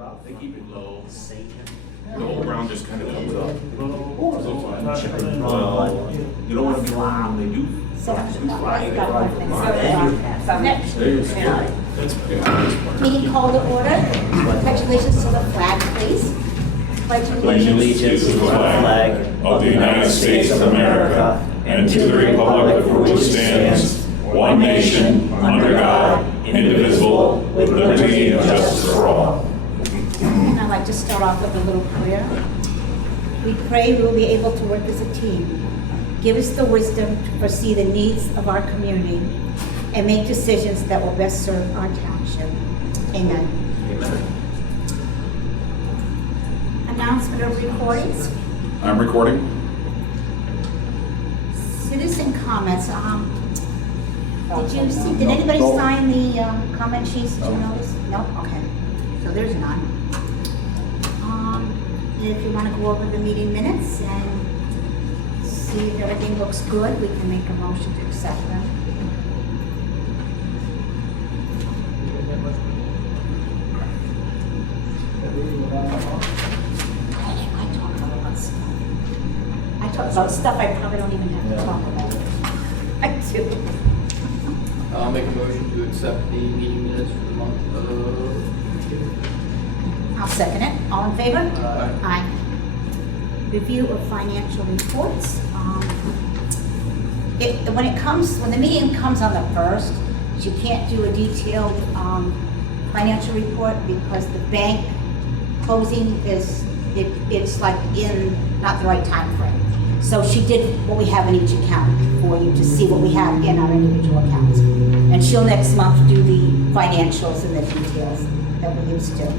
They keep it low. The whole ground just kind of comes up. Well, you don't want to be wrong when they do. Next. That's Meeting called to order. Congratulations to the flag, please. Pledge allegiance to the flag of the United States of America and to the republic for which it stands, one nation, under God, indivisible, with liberty and justice for all. And I'd like to start off with a little prayer. We pray we will be able to work as a team. Give us the wisdom to foresee the needs of our community and make decisions that will best serve our township. Amen. Amen. Announcement of recordings. I'm recording. Citizen comments. Did anybody sign the comment sheets? Did you notice? No? Okay. So there's none. And if you want to go over the meeting minutes and see if everything looks good, we can make a motion to accept them. I talk about stuff I probably don't even have to talk about. I do. I'll make a motion to accept the meeting minutes for the month of June. I'll second it. All in favor? Aye. Aye. Review of financial reports. When the meeting comes on the 1st, you can't do a detailed financial report because the bank closing it's like in not the right time frame. So she did what we have in each account for you to see what we have in our individual accounts. And she'll next month do the financials and the details that we used to.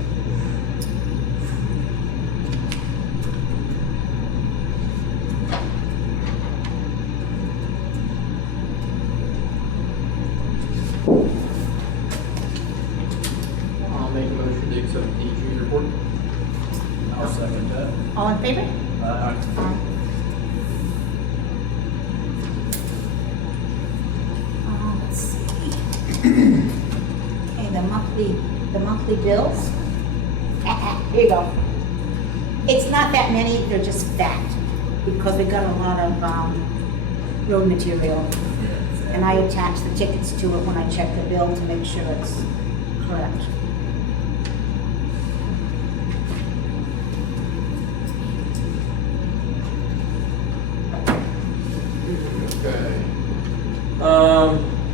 I'll make a motion to accept the June report. I'll second that. All in favor? Aye. Let's see. Okay, the monthly bills. Here you go. It's not that many, they're just fact, because we got a lot of road material. And I attach the tickets to it when I check the bill to make sure it's correct. Okay.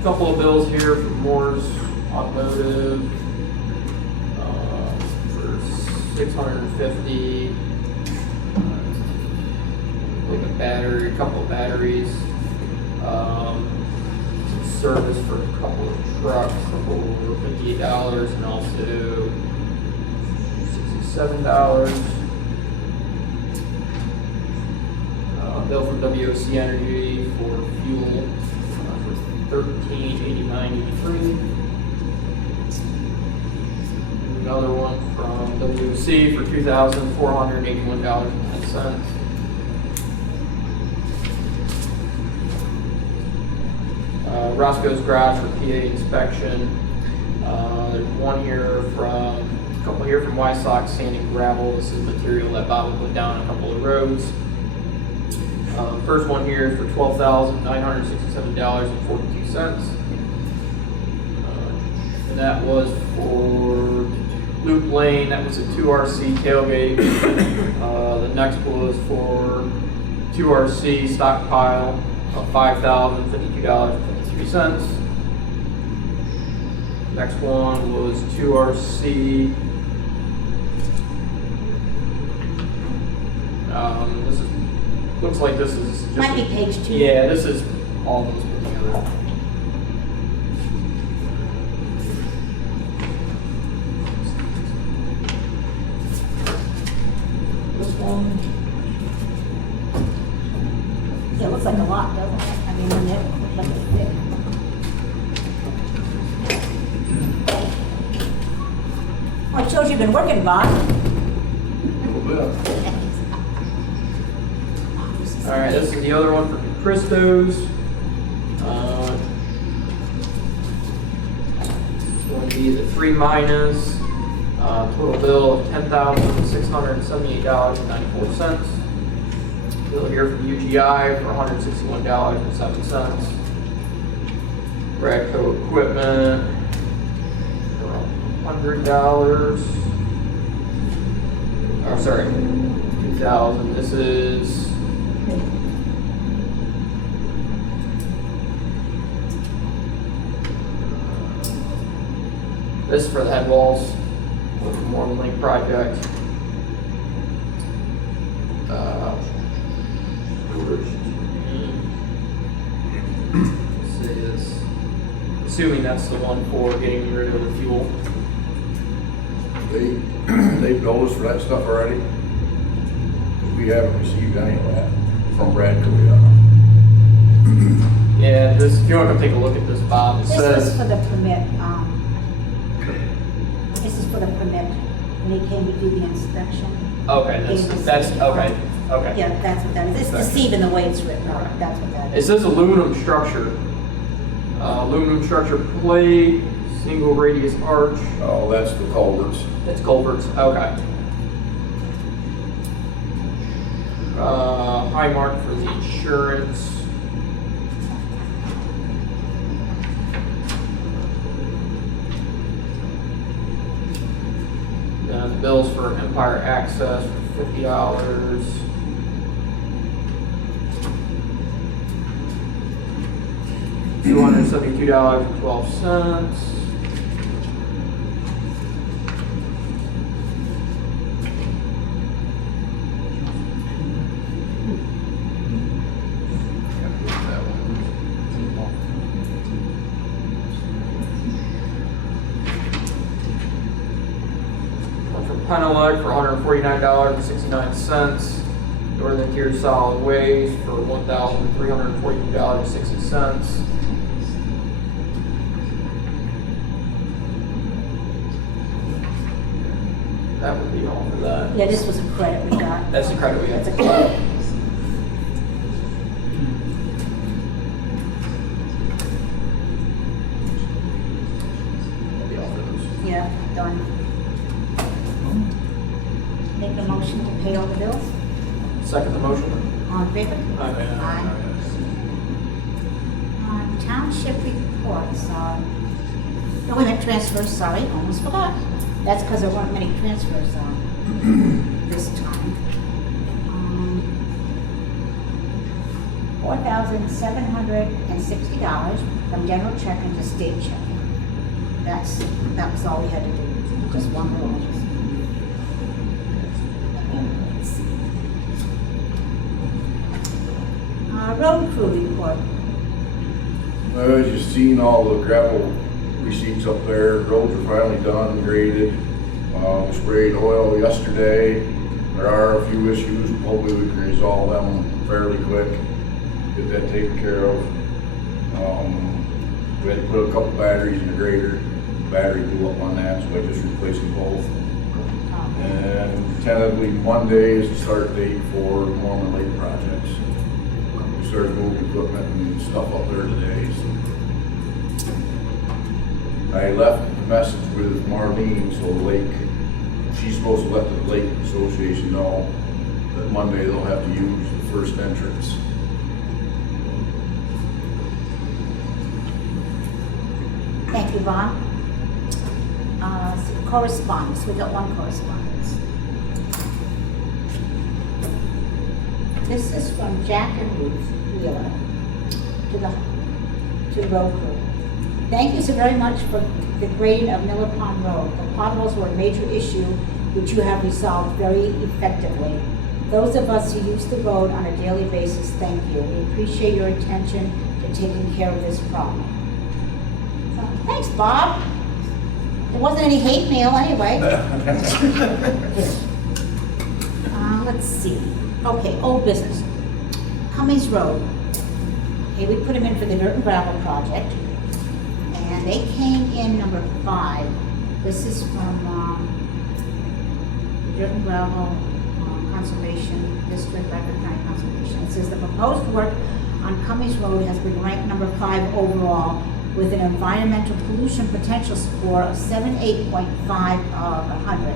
Couple of bills here from Moore's Automotive for $650. Like a battery, a couple of batteries. Service for a couple of trucks for $58 and also $67. Bill from WOC Energy for fuel for $13.89.83. Another one from WOC for $2,481.10. Roscoe's Garage for PA inspection. There's one here a couple here from Wysock Sand and Gravel. This is material that Bob will put down a couple of roads. First one here is for $12,967.42. And that was for Loop Lane. That was a 2RC tailgate. The next was for 2RC stockpile of $5,052.53. Next one was 2RC. This is looks like this is just Might be page 2. Yeah, this is all those put together. This one. Yeah, it looks like a lot, doesn't it? I mean, when it looks like it's big. Oh, it shows you've been working, Bob. All right, this is the other one for Christos. This is going to be the 3 minus. Total bill of $10,678.94. Bill here from UGI for $161.07. Radco equipment for $100. Oh, sorry, 2,000. This is for the head walls with the Mormon Lake project. This is, assuming that's the one for getting rid of the fuel. They billed us for that stuff already? We haven't received any of that from Bradco yet. Yeah, this, if you want to take a look at this, Bob, it This is says, for the permit, this is for the permit, when they came to do the inspection. okay, that's, okay. Yeah, that's what that is. It's deceiving the way it's written, Alright. that's what that It is. says aluminum structure. Aluminum structure plate, single radius arch. Oh, that's the culverts. It's culverts, okay. High mark for the insurance. Then the bills for Empire Access for $50. $272.12. One from Penelec for $149.69. Northern Tier Solid Waste for $1,342.60. That would be all for that. Yeah, this was a credit we got. That's the credit we That's a have. credit. That'd be all for those. Yeah, done. Make a motion to pay all the bills. Second the motion. All in favor? Aye. Township reports, oh, we have transfers, sorry, almost forgot. That's because there weren't many transfers, this time. $4,760 from general check into state check. That was all we had to do, just one roll. Road crew report. As you've seen all the gravel receipts up there, roads are finally done, graded. We sprayed oil yesterday. There are a few issues, hopefully we can resolve them fairly quick, get that taken care of. We had to put a couple batteries in the grader. Battery blew up on that, so I just replaced them both. And tentatively Monday is the start date for the Mormon Lake projects. We started moving equipment and stuff up there today. So I left a message with Marlene, so the lake, she's supposed to let the Lake Association know that Monday they'll have to use the first entrance. Thank you, Bob. Correspondence, we got one correspondence. This is from Jack and Ruth Wheeler to the road crew. Thank you so very much for the grading of Miller Pond Road. The potholes were a major issue which you have resolved very effectively. Those of us who use the road on a daily basis, thank you. We appreciate your attention to taking care of this problem. So, thanks, Bob. There wasn't any hate mail anyway. Let's see. Okay, old business. Cummings Road. Okay, we put them in for the dirt and gravel project. And they came in number 5. This is from Dirt and Gravel Conservation District, Radford County Conservation. It says the proposed work on Cummings Road has been ranked number 5 overall with an environmental pollution potential score of 78.5 of 100.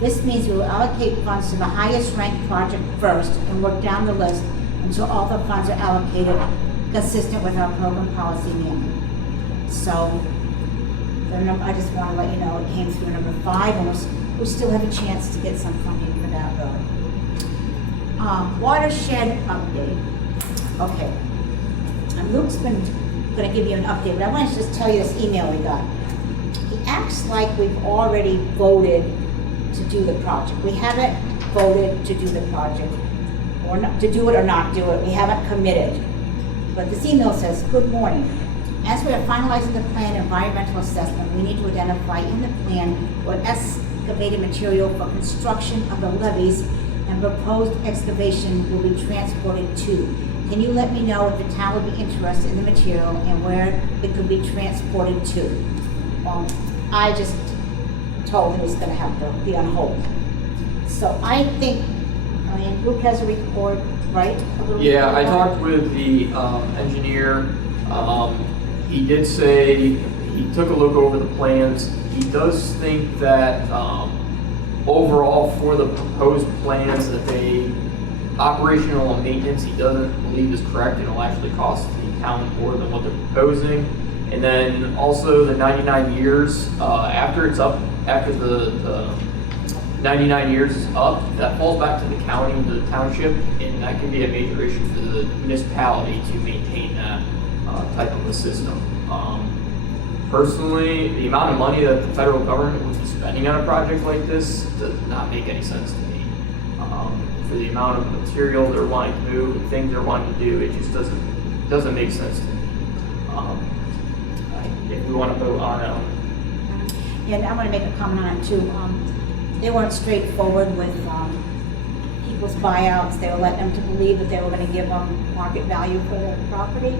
This means we will allocate funds to the highest ranked project first and work down the list until all the funds are allocated consistent with our program policy manual. So, I just want to let you know it came through number 5, and we still have a chance to get some funding for that road. Watershed update. Okay. And Luke's going to give you an update, but I want to just tell you this email we got. He acts like we've already voted to do the project. We haven't voted to do the project, or not, to do it or not do it. We haven't committed. But this email says, "Good morning. As we are finalizing the plan environmental assessment, we need to identify in the plan what excavated material for construction of the levees and proposed excavation will be transported to. Can you let me know if the town would be interested in the material and where it could be transported to?" Well, I just told him he's going to have to be on hold. So I think, Luke has a report, right? Yeah, I talked with the engineer. He did say he took a look over the plans. He does think that overall for the proposed plans that they operational and maintenance he doesn't believe is correct and will actually cost the town more than what they're proposing. And then also the 99 years after it's up, after the 99 years is up, that falls back to the county, the township, and that can be a major issue for the municipality to maintain that type of a system. Personally, the amount of money that the federal government would be spending on a project like this does not make any sense to me. For the amount of material they're wanting to move and things they're wanting to do, it just doesn't make sense to me. If we want to vote on it. And I want to make a comment on it too. They weren't straightforward with people's buyouts. They were letting them to believe that they were going to give them market value for their property.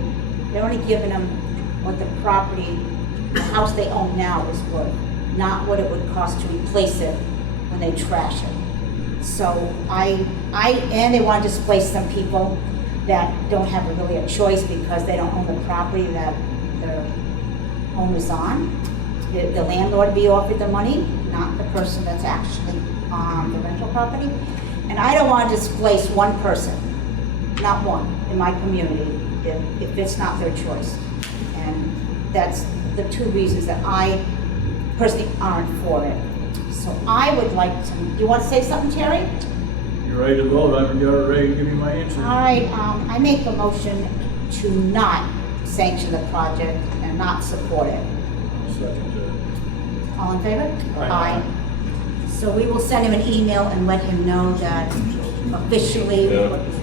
They're only giving them what the property, the house they own now is worth, not what it would cost to replace it when they trash it. So and they want to displace some people that don't have really a choice because they don't own the property that their home is on. The landlord be offered the money, not the person that's actually on the rental property. And I don't want to displace one person, not one, in my community, if it's not their choice. And that's the 2 reasons that I personally aren't for it. So I would like to, do you want to say something, Terry? You're ready to vote, I'm ready to give you my answer. I make a motion to not sanction the project and not support it. Second. All in favor? Aye. So we will send him an email and let him know that officially,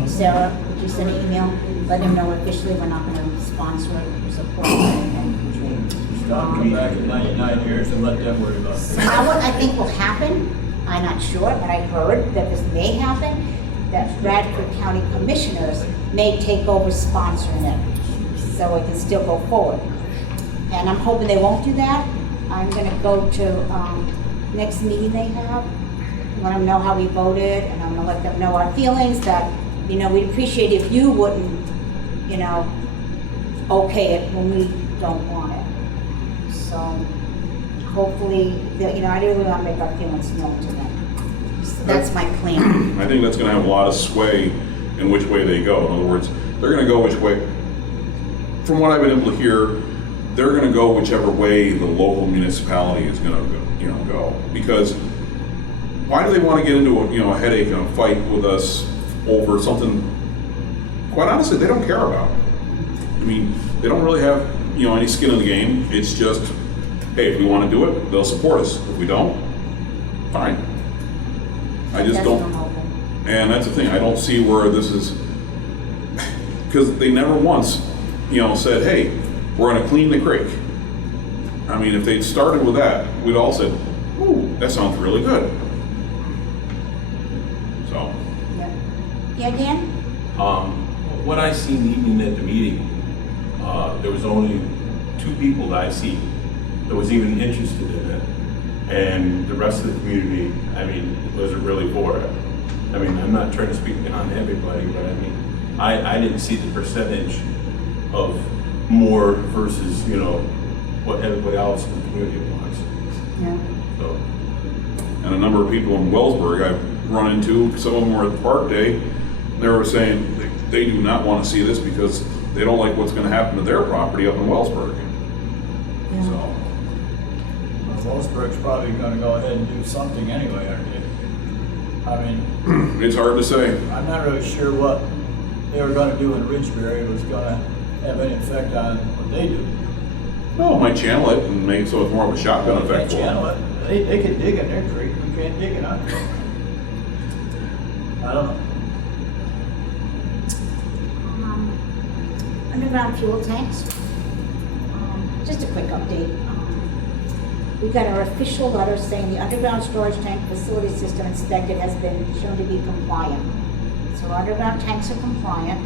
Sarah, would you send an email? Let him know officially we're not going to sponsor it or support it or anything. Stop, come back in 99 years and let them worry about it. Now what I think will happen, I'm not sure, but I heard that this may happen, that Bradford County Commissioners may take over sponsoring it, so it can still go forward. And I'm hoping they won't do that. I'm gonna go to next meeting they have, let them know how we voted, and I'm gonna let them know our feelings, that, we'd appreciate if you wouldn't, okay it when we don't want it. So hopefully, I really want to make our feelings known to them. So that's my plan. I think that's gonna have a lot of sway in which way they go. In other words, they're gonna go which way, from what I've been able to hear, they're gonna go whichever way the local municipality is gonna go. Because why do they want to get into a headache and a fight with us over something, quite honestly, they don't care about? They don't really have, any skin in the game. It's just, hey, if we want to do it, they'll support us. If we don't, fine. I just That's don't, what I'm hoping. and that's the thing, I don't see where this is, because they never once, said, hey, we're gonna clean the creek. If they'd started with that, we'd all said, ooh, that sounds really good. So, Yeah, Dan? What I seen even at the meeting, there was only 2 people that I see that was even interested in it. And the rest of the community, wasn't really for it. I'm not trying to speak on everybody, but I didn't see the percentage of more versus, you know, what everybody else in the community wants. Yeah. So, And a number of people in Wellsburg I've run into, some of them were at the park day, they were saying they do not want to see this because they don't like what's going to happen to their property up in Wellsburg. So, Wolfsburg's probably gonna go ahead and do something anyway, aren't they? I mean, it's hard to say. I'm not really sure what they were gonna do in Ridgebury was gonna have any effect on what they do. Well, it might channel it and make so it's more of a shotgun They effect. can't channel it. They can dig in their creek, we can't dig in our creek. I don't know. Underground fuel tanks. Just a quick update. We got our official letter saying the underground storage tank facility system inspected has been shown to be compliant. So our underground tanks are compliant.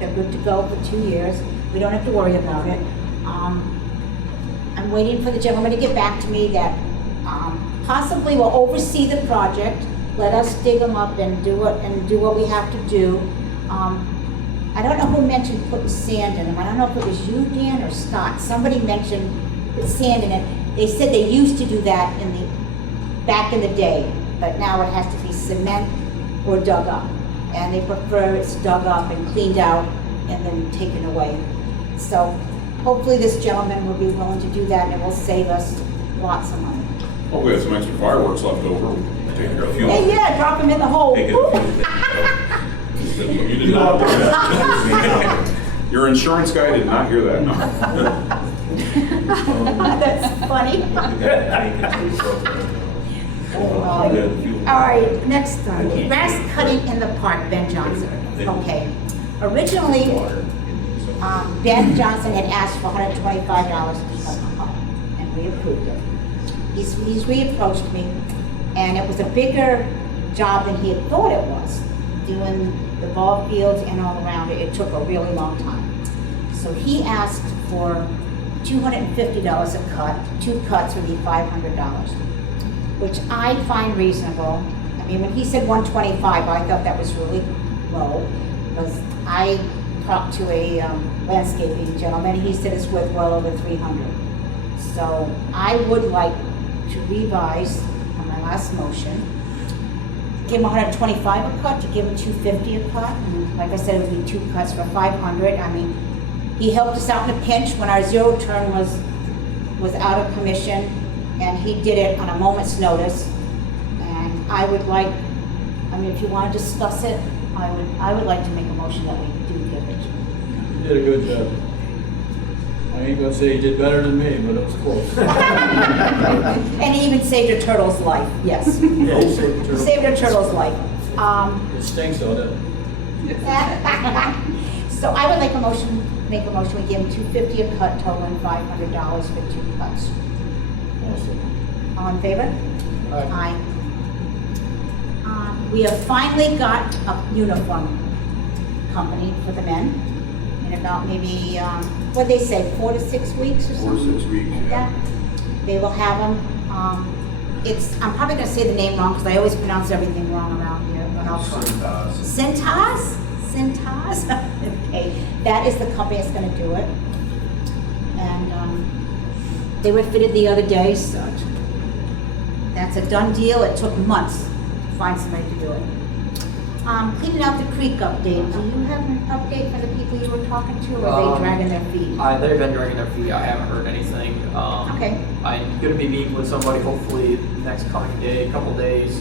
They're good to go for 2 years. We don't have to worry about it. I'm waiting for the gentleman to get back to me that possibly will oversee the project, let us dig them up and do what we have to do. I don't know who mentioned putting sand in them. I don't know if it was you, Dan, or Scott. Somebody mentioned put sand in it. They said they used to do that back in the day, but now it has to be cement or dug up. And they prefer it's dug up and cleaned out and then taken away. So hopefully this gentleman will be willing to do that and it will save us lots of money. Oh, we have some extra fireworks left over. We can take care of a few. Hey, yeah, drop them in the hole. take it. You did not hear that. Your insurance guy did not hear that. No. That's funny. All right, next one. Grass cutting in the park, Ben Johnson. Okay. Originally, Ben Johnson had asked for $125 to cut the park, and we approved it. He's reapproached me, and it was a bigger job than he had thought it was, doing the ball fields and all around it. It took a really long time. So he asked for $250 a cut. 2 cuts would be $500, which I find reasonable. I mean, when he said 125, I thought that was really low, because I talked to a landscaping gentleman, he said it's worth well over 300. So I would like to revise on my last motion, give him 125 a cut, to give him 250 a cut. And like I said, it would be 2 cuts for 500. I mean, he helped us out in a pinch when our zero turn was out of commission, and he did it on a moment's notice. And I would like, I mean, if you want to discuss it, I would like to make a motion that we do give it. You did a good job. I ain't gonna say you did better than me, but it was close. And he even saved a turtle's life, yes. Yeah, you saved the turtle. Saved a turtle's life. It stinks though, doesn't it? So I would make a motion, we give him $250 a cut, totaling $500 for 2 cuts. Awesome. All in favor? Aye. Aye. We have finally got a uniform company for the men in about maybe, what'd they say, 4 to 6 weeks or 4 something? to 6 weeks, Like yeah. that. They will have them. I'm probably gonna say the name wrong because I always pronounce everything wrong around here, but I'll try. Centaz? Centaz? Okay, that is the company that's gonna do it. And they were fitted the other day, so that's a done deal. It took months to find somebody to do it. Cleaning out the creek update. Do you have an update for the people you were talking to, or are they dragging their feet? They've been dragging their feet. I haven't heard anything. Okay. I'm gonna be meeting with somebody hopefully next coming day, couple days,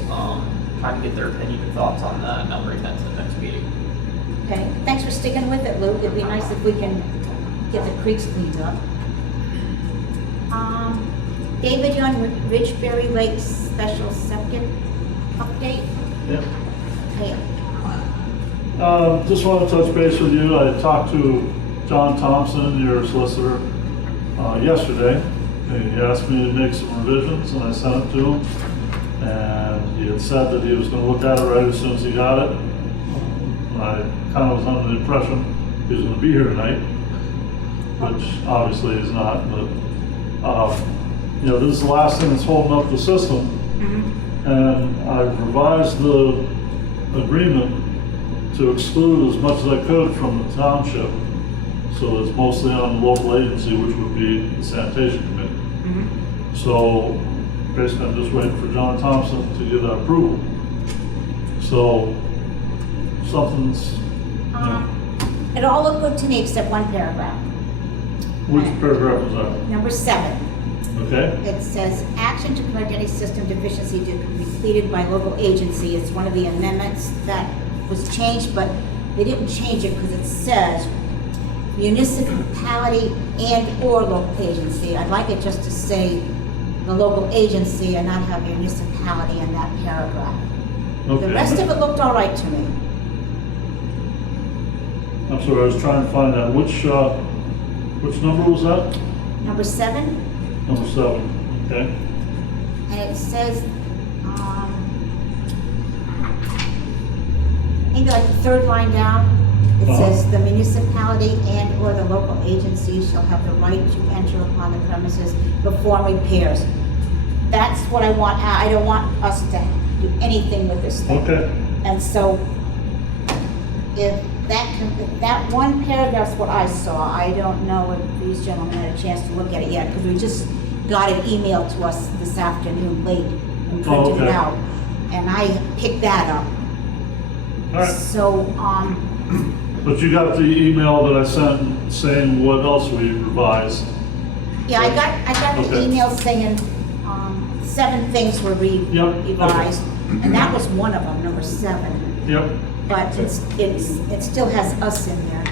trying to get their opinion and thoughts on that, and I'll bring that to the next meeting. Okay, thanks for sticking with it, Luke. It'd be nice if we can get the creeks cleaned up. David, you on Ridgebury Lake Special Septic update? Yep. Okay. Just want to touch base with you. I talked to John Thompson, your solicitor, yesterday. He asked me to make some revisions, and I sent it to him. And he had said that he was going to look at it right as soon as he got it. I kind of was under the impression he was going to be here tonight, which obviously he's not. But you know, this is the last thing that's holding up the system. And I've revised the agreement to exclude as much as I could from the township. So it's mostly on the local agency, which would be the sanitation committee. So basically, I'm just waiting for John Thompson to get that approval. So something's, It all looked good to me except one paragraph. which paragraph is that? Number 7. Okay? It says, action to correct any system deficiency to be completed by local agency. It's one of the amendments that was changed, but they didn't change it because it says municipality and/or local agency. I'd like it just to say the local agency and not have municipality in that paragraph. Okay. The rest of it looked all right to me. I'm sorry, I was trying to find that. Which number was that? Number 7, Number 7, okay? and it says, maybe like the 3rd line down, it says the municipality and/or the local agency shall have the right to enter upon the premises, perform repairs. That's what I want. I don't want us to do anything with this thing. Okay. And so, if that one paragraph's what I saw, I don't know if these gentlemen had a chance to look at it yet, because we just got it emailed to us this afternoon late and printed it okay. out. And I picked that up. All right. So, But you got the email that I sent saying what else we revised. yeah, I got the Okay. email saying, 7 things were Yep, revised, and that was one of them, number 7. Yep. But it still has us in there.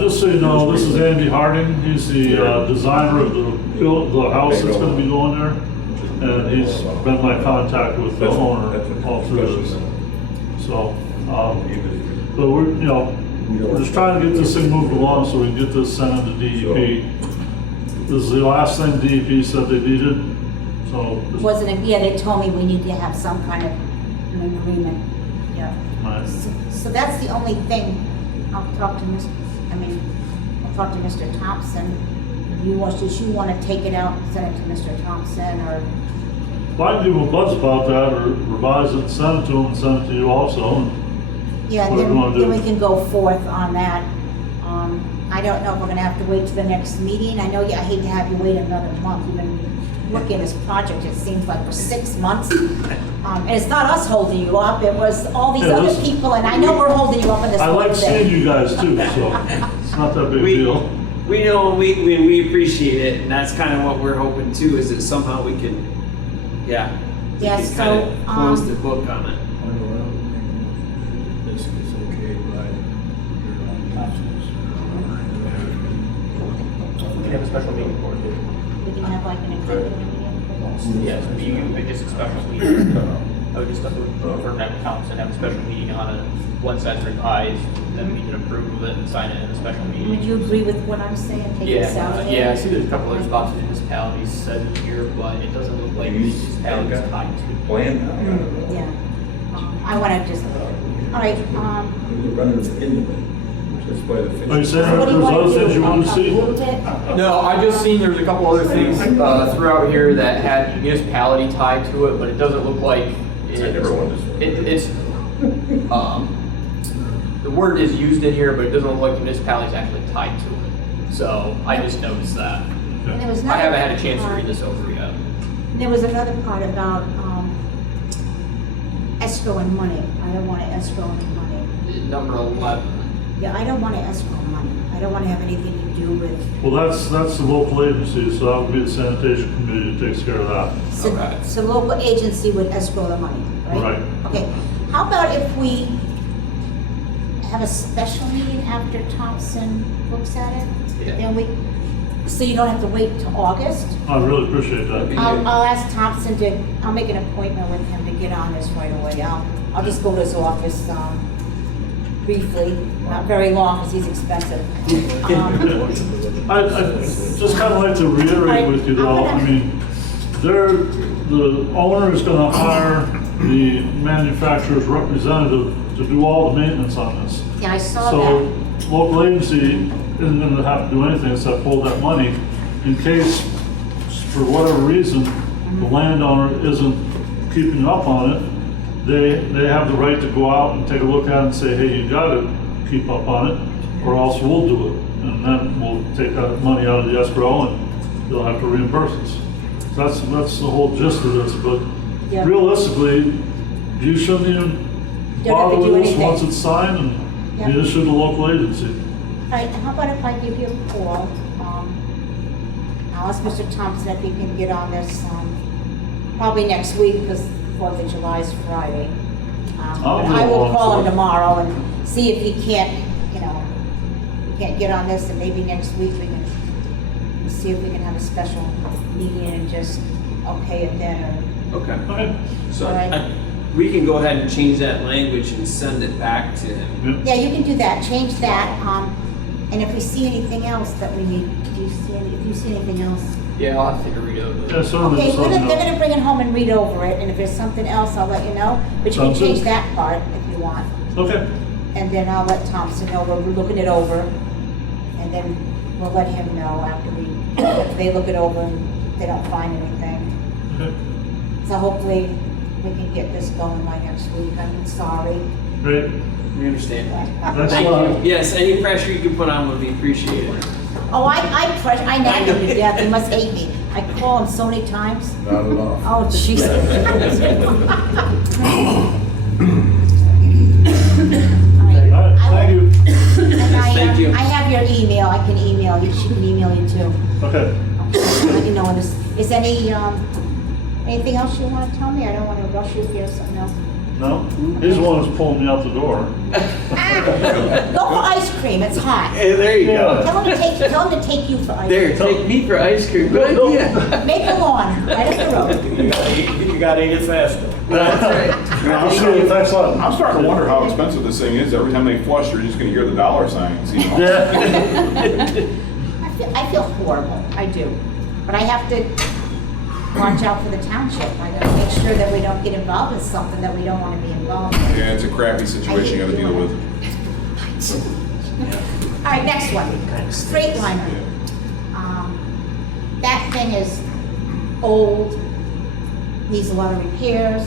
Just so you know, this is Andy Harding. He's the designer of the house that's gonna be going there. And he's been my contact with the owner all through this. So, but we're just trying to get this thing moved along so we can get this sent into DEP. This is the last thing DEP said they needed, so. Wasn't it, yeah, they told me we need to have some kind of an agreement, yeah. Right. So that's the only thing. I'll talk to Mr. Thompson. If you want to take it out, send it to Mr. Thompson, or, Well, I can give him a buzz about that, or revise it, send it to him, and send it to you also. yeah, What do you wanna then do? we can go forth on that. I don't know if we're gonna have to wait to the next meeting. I know, I hate to have you wait another month. You've been working this project, it seems like, for 6 months. And it's not us holding you up, it was all these Yeah, other listen. people, and I know we're holding you up in this I whole like seeing thing. you guys too, so it's not that big a deal. We know we appreciate it, and that's kind of what we're hoping too, is that somehow we can, we Yeah, can so, kind of close the book on it. This is okay, right? We can have a special meeting for it. we can have like an executive meeting. Yes, you can just a special meeting. I would just confirm that with Thompson, have a special meeting on it. Once that's revised, then we can approve of it and sign it in a special Would meeting. you agree with what I'm saying? Take this out there? Yeah, I see there's a couple other spots in municipalities said here, but it doesn't look like municipalities tied to it. Plan? Yeah. I wanna just, all right, We're running into it. Just by the Are you finish. saying so what do you there's wanna other do? things you want to see? Approve it? No, I just seen there's a couple other things throughout here that had municipality tied to it, but it doesn't look like it's the word is used in here, but it doesn't look like the municipality is actually tied to it. So I just noticed that. And there was I haven't had a another chance to part- read this over yet. There was another part about, escrow and money. I don't wanna escrow any money. Number 11. Yeah, I don't wanna escrow money. I don't wanna have anything to do with, Well, that's the local agency, so that would be the sanitation committee that takes care of that. Okay. so local agency would escrow the money, right? Right. Okay, how about if we have a special meeting after Thompson looks at it? Yeah. Then so you don't have to wait till August? I really appreciate that. I'll ask Thompson I'll make an appointment with him to get on this right away. I'll just go to his office, briefly, not very long, because he's expensive. I just kind of like to reiterate with you though, I mean, the owner is gonna hire the manufacturer's representative to do all the maintenance on this. Yeah, I saw So, that. local agency isn't gonna have to do anything except hold that money in case, for whatever reason, the landowner isn't keeping up on it. They have the right to go out and take a look at it and say, hey, you gotta keep up on it. or else we'll do it. And then we'll take that money out of the escrow and they'll have to reimburse us. That's the whole gist of this, but Yeah. realistically, you shouldn't even Don't have to bother do with this anything. once it's signed, and Yeah. neither should the local agency. All right, how about if I give you a call? I'll ask Mr. Thompson if he can get on this, probably next week, because 4th of July is Friday. I'll But do I it will on call him 4th. tomorrow and see if he can't, can't get on this, and maybe next week we can see if we can have a special meeting and just okay it then, or, Okay. Okay. So All right. we can go ahead and change that language and send it back to him. yeah, you can do that, change that, and if we see anything else that we need, if you see anything else. Yeah, I'll have to read over Yeah, it. certainly, Okay, just let me they're know. gonna bring it home and read over it, and if there's something else, I'll let you know, but you can Sounds good. change that part if you want. Okay, And then I'll let Thompson know we're looking it over, and then we'll let him know after they look it over and they don't find anything. okay, So hopefully we can get this going by next week. I'm sorry. great. We understand. Thanks a Thank lot. you. Yes, any pressure you can put on would be appreciated. Oh, I nag him to death. He must hate me. I call him so many times. Not enough. Oh, Jesus. All right, thank you. Thank you. I have your email. I can email you. She can email you too. Okay. I'll let you know when this, is anything else you want to tell me? I don't want to rush you here, something else. No? He's the one who's pulling me out the door. Go for ice cream. It's hot. Hey, there you go. Tell him to take you for ice There, cream. take me for ice cream. Good idea. Make a lawn right up the road. You gotta eat it faster. That's right. I'll see you. Thanks a lot. I'm starting to wonder how expensive this thing is. Every time they flush, you're just gonna hear the dollar signs, you know? Yeah. I feel horrible. I do. But I have to watch out for the township. I gotta make sure that we don't get involved in something that we don't want to be involved in. Yeah, it's a crappy situation you gotta deal with. All right, next one. Straight liner. That thing is old, needs a lot of repairs.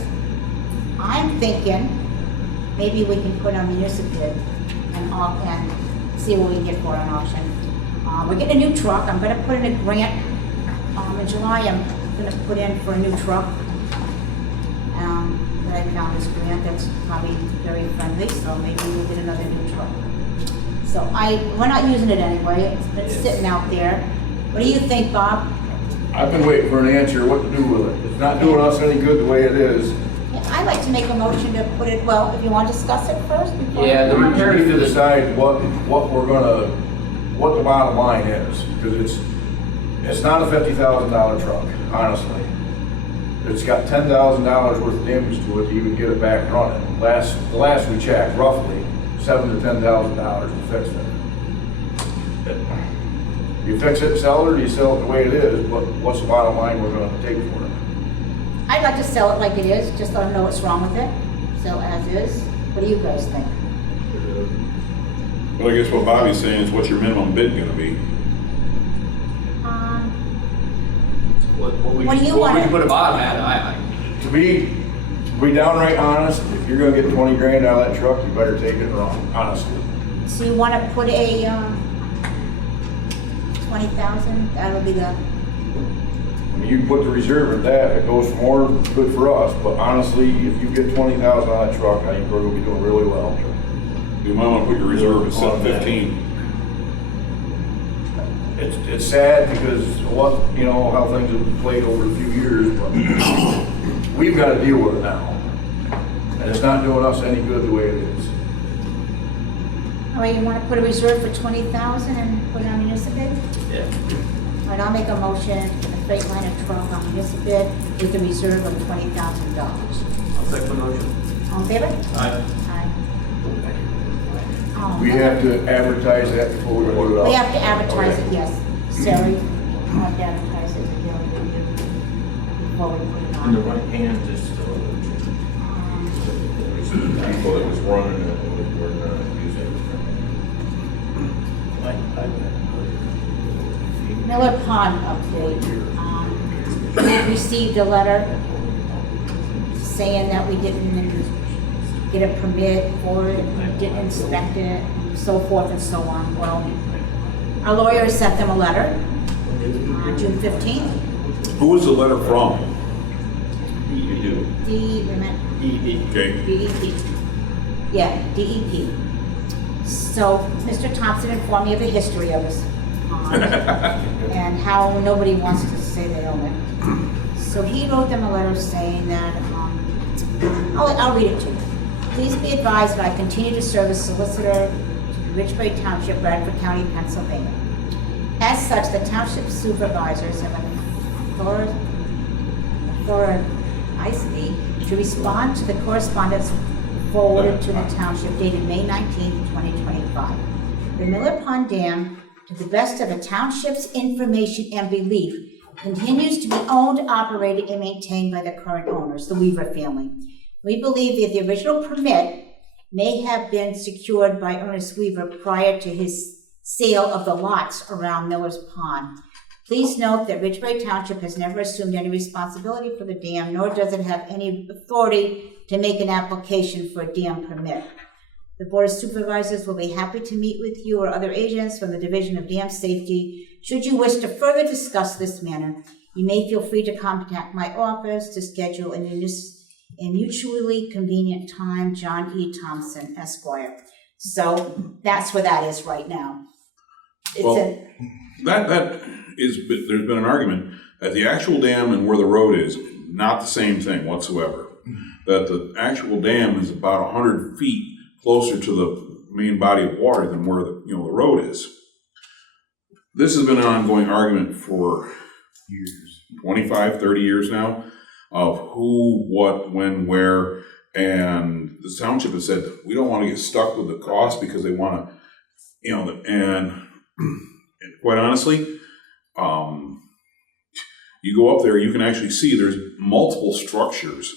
I'm thinking maybe we can put on municipal bid and see what we can get for it on auction. We're getting a new truck. I'm gonna put in a grant. In July, I'm gonna put in for a new truck. That I found this grant that's probably very friendly, so maybe we'll get another new truck. So we're not using it anyway. It's been sitting out there. What do you think, Bob? I've been waiting for an answer, what to do with it. It's not doing us any good the way it is. Yeah, I'd like to make a motion to put it, well, if you want to discuss it first before. Yeah, the We repairs need to to the decide what the bottom line is, because it's not a $50,000 truck, honestly. It's got $10,000 worth of damage to it to even get it back running. The last we checked, roughly $7,000 to $10,000 to fix it. You fix it, sell it, or you sell it the way it is, but what's the bottom line we're gonna take for it? I'd like to sell it like it is, just let them know what's wrong with it. Sell as is. What do you guys think? But I guess what Bobby's saying is, what's your minimum bid gonna be? What do you What want? we can put a bottom at, To be downright honest, if you're gonna get 20 grand out of that truck, you better take it wrong, honestly. So you want to put a, 20,000? That'll be the, I mean, you can put the reserve at that, if it goes for more, good for us, but honestly, if you get 20,000 on that truck, I think we're gonna be doing really well. You might wanna put your reserve at On that. 715. It's sad because how things have played over a few years, but we've gotta deal with it now. And it's not doing us any good the way it is. all right, you want to put a reserve for 20,000 and put it on municipal bid? Yeah. All right, I'll make a motion for the freight liner truck on municipal bid with a reserve of $20,000. I'll second the motion. All in favor? Aye. Aye. Oh, We have to advertise that before we put it up. We have to advertise Okay. it, yes. Sarah, we have to advertise it again before we put it In the on. right hand is still, people that was running it, were not using it. Miller Pond update. We received a letter saying that we didn't get a permit for it, didn't inspect it. so forth and so on. Well, our lawyer sent them a letter on June 15th. Who was the letter from? Okay. DEP. Yeah, DEP. So Mr. Thompson informed me of the history of his pond and how nobody wants to say they own it. So he wrote them a letter saying that, I'll read it to you. Please be advised that I continue to serve as solicitor to Ridgebury Township, Bradford County, Pennsylvania. As such, the township supervisors have authorized me to respond to the correspondence forwarded to the township dated May 19, 2025. The Miller Pond Dam, to the best of the township's information and belief, continues to be owned, operated, and maintained by the current owners, the Weaver family. We believe that the original permit may have been secured by Ernest Weaver prior to his sale of the lots around Miller's Pond. Please note that Ridgebury Township has never assumed any responsibility for the dam, nor does it have any authority to make an application for a dam permit. The Board of Supervisors will be happy to meet with you or other agents from the Division of Dam Safety. Should you wish to further discuss this matter, you may feel free to contact my office to schedule a mutually convenient time. John E. Thompson, Esquire. So that's where that is right now. That is, there's been an argument that the actual dam and where the road is not the same thing whatsoever. That the actual dam is about 100 feet closer to the main body of water than where the road is. This has been an ongoing argument for years, 25, 30 years now, of who, what, when, where, and the township has said we don't want to get stuck with the cost because they want to, and quite honestly, you go up there, you can actually see there's multiple structures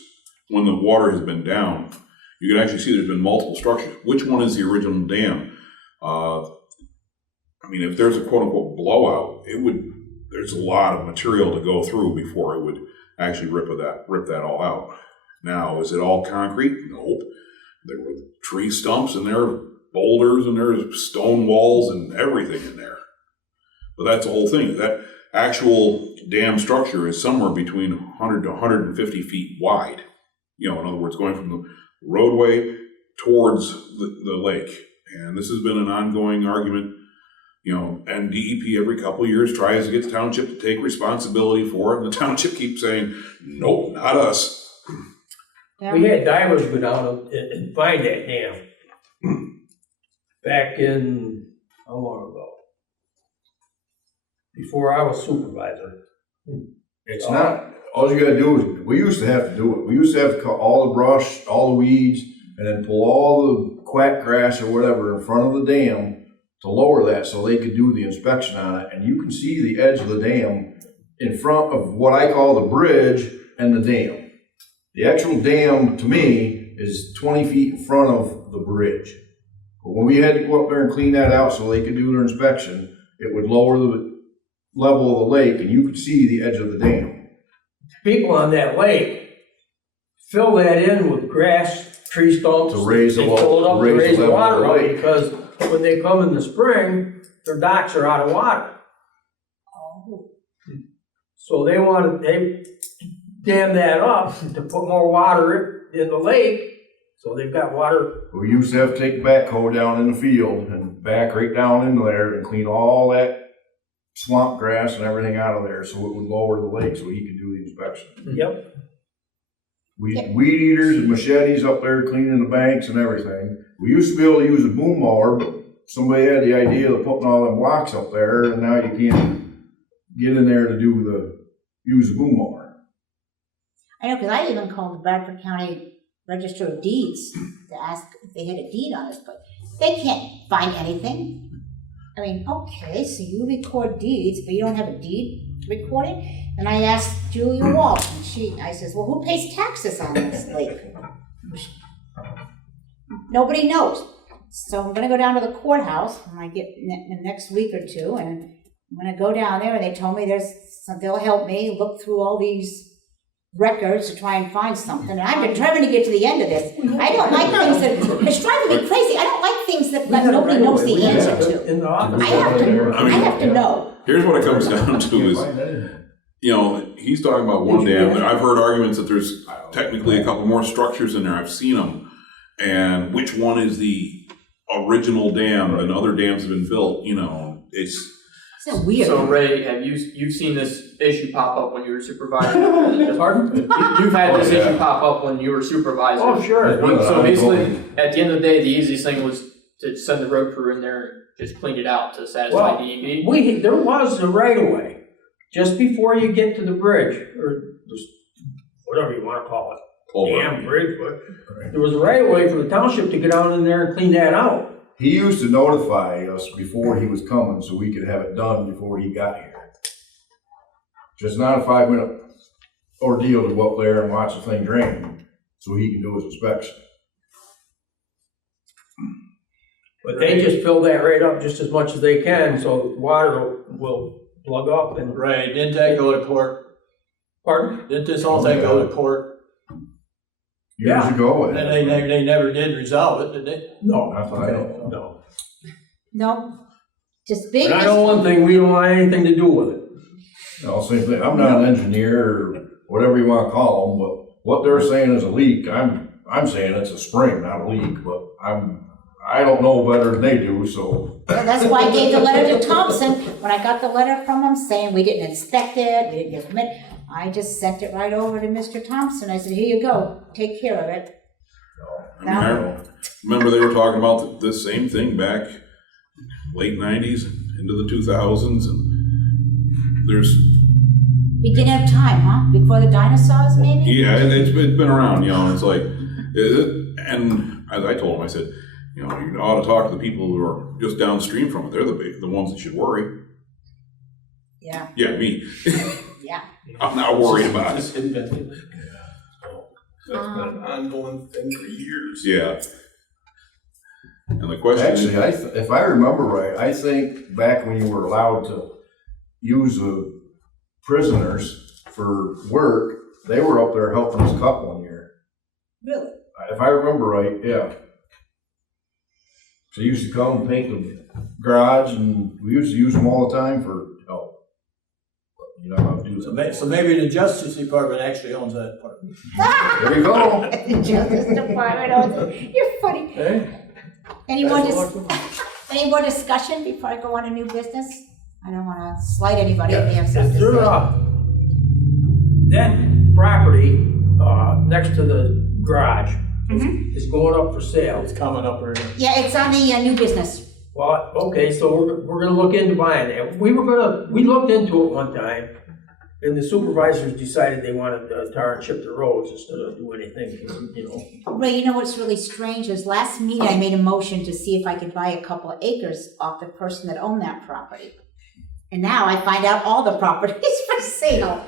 when the water has been down. You can actually see there's been multiple structures. Which one is the original dam? If there's a quote-unquote blowout, there's a lot of material to go through before it would actually rip that all out. Now, is it all concrete? Nope. There were tree stumps and there are boulders and there's stone walls and everything in there. But that's the whole thing. That actual dam structure is somewhere between 100 to 150 feet wide. In other words, going from the roadway towards the lake. And this has been an ongoing argument, and DEP every couple of years tries to get the township to take responsibility for it, and the township keeps saying, nope, not us. Yeah. We had divers go down and find that dam back in, how long ago? Before I was supervisor. It's not, all you gotta do is, we used to have to do it. We used to have to cut all the brush, all the weeds, and then pull all the quack grass or whatever in front of the dam to lower that so they could do the inspection on it. And you can see the edge of the dam in front of what I call the bridge and the dam. The actual dam, to me, is 20 feet in front of the bridge. But when we had to go up there and clean that out so they could do their inspection, it would lower the level of the lake and you could see the edge of the dam. People on that lake fill that in with grass, tree stumps. To raise the They fill it up to raise the level of water the up, lake. because when they come in the spring, their docks are out of water. So they dam that up to put more water in the lake, so they've got water. We used to have to take backhoe down in the field and back right down into there and clean all that swamp grass and everything out of there so it would lower the lake so he could do the inspection. Yep. Weed eaters and machetes up there cleaning the banks and everything. We used to be able to use a boom mower, but somebody had the idea of putting all them blocks up there and now you can't get in there to use the boom mower. I know, because I even called the Bradford County Register of Deeds to ask if they had a deed on it, but they can't find anything. Okay, so you record deeds, but you don't have a deed recording? And I asked Julia Walsh, and I says, well, who pays taxes on this lake? Nobody knows. So I'm gonna go down to the courthouse when I get in the next week or two, and I'm gonna go down there, and they told me they'll help me look through all these records to try and find something, and I'm determined to get to the end of this. I don't like things that, it's driving me crazy. I don't like things that nobody knows the answer to. In the office. I have to know. Here's what it comes down to is, you know, he's talking about one dam. I've heard arguments that there's technically a couple more structures in there. I've seen them. And which one is the original dam and other dams have been built, you know, it's So weird. So Ray, have you've seen this issue pop up when you were supervisor? Pardon? You've had this issue pop up when you were supervisor. Oh, sure. So basically, at the end of the day, the easiest thing was to send the road crew in there and just clean it out to satisfy Well, DEP. there was a right of way, just before you get to the bridge, or whatever you wanna call it. Damn bridge, but there was a right of way for the township to get down in there and clean that out. He used to notify us before he was coming so we could have it done before he got here. Just not a 5-minute ordeal to go up there and watch the thing drain so he can do his inspection. But they just fill that right up just as much as they can, so water will plug up and. Right, didn't that go to court? Pardon? Didn't this whole thing go to court? Years ago. And they never did resolve it, did they? No. That's what I don't No. No, just big. And I know one thing, we don't want anything to do with it. No, same thing. I'm not an engineer or whatever you want to call them, but what they're saying is a leak. I'm saying it's a spring, not a leak, but I don't know better than they do, so. Well, that's why I gave the letter to Thompson. When I got the letter from him saying we didn't inspect it, we didn't give him it, I just sent it right over to Mr. Thompson. I said, here you go, take care of it. I mean, I remember they were talking about this same thing back late 90s into the 2000s, and there's Beginning of time, huh? Before the dinosaurs, maybe? yeah, it's been around, you know. And it's like, and as I told him, I said, you know, you ought to talk to the people who are just downstream from it. They're the ones that should worry. Yeah. Yeah, me. Yeah. I'm not worried about it. That's been an ongoing thing for years. Yeah. And the question Actually, is, if I remember right, I think back when you were allowed to use prisoners for work, they were up there helping us cut one year. Really? If I remember right, yeah. So they used to come and paint the garage, and we used to use them all the time for help. But you know how to do that. So maybe the Justice Department actually owns that part. There you go. The Justice Department owns it. You're funny. Hey? Any more discussion before I go on to new business? I don't want to slight anybody if they have something Is to there, say. that property, next to the garage is going up for sale. It's coming up here. Yeah, it's on the new business. Well, okay, so we're gonna look into buying it. We looked into it one time, and the supervisors decided they wanted to tar and chip the roads instead of do anything, you know. Ray, you know what's really strange is last meeting I made a motion to see if I could buy a couple of acres off the person that owned that property. And now I find out all the property is for sale.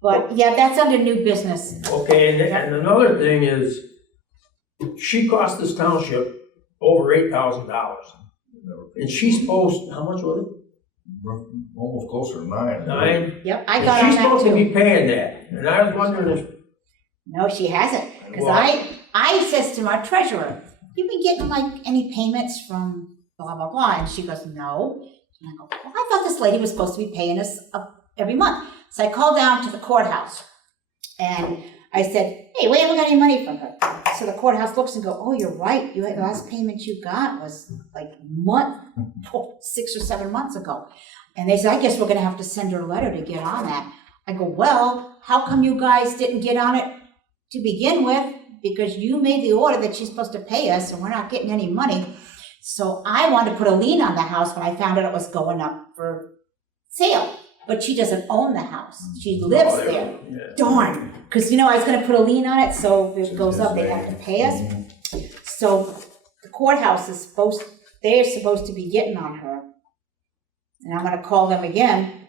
But yeah, that's under new business. Okay, and another thing is, she cost this township over $8,000. And she's supposed, how much was it? Almost closer to 9. 9? Yep, I got on She's that supposed to too. be paying that, and I was wondering if, No, she hasn't. Because Well- I says to my treasurer, you been getting like any payments from blah, blah, blah? And she goes, no. And I go, well, I thought this lady was supposed to be paying us every month. So I called down to the courthouse and I said, hey, we haven't got any money from her. So the courthouse looks and go, oh, you're right. The last payment you got was like 6 or 7 months ago. And they said, I guess we're going to have to send her a letter to get on that. I go, well, how come you guys didn't get on it to begin with? Because you made the order that she's supposed to pay us and we're not getting any money. So I wanted to put a lien on the house when I found out it was going up for sale. But she doesn't own the house. She lives there. yeah. Darn. Because, you know, I was going to put a lien on it, so if it goes up, they have to pay us. So the courthouse is they're supposed to be getting on her. And I'm going to call them again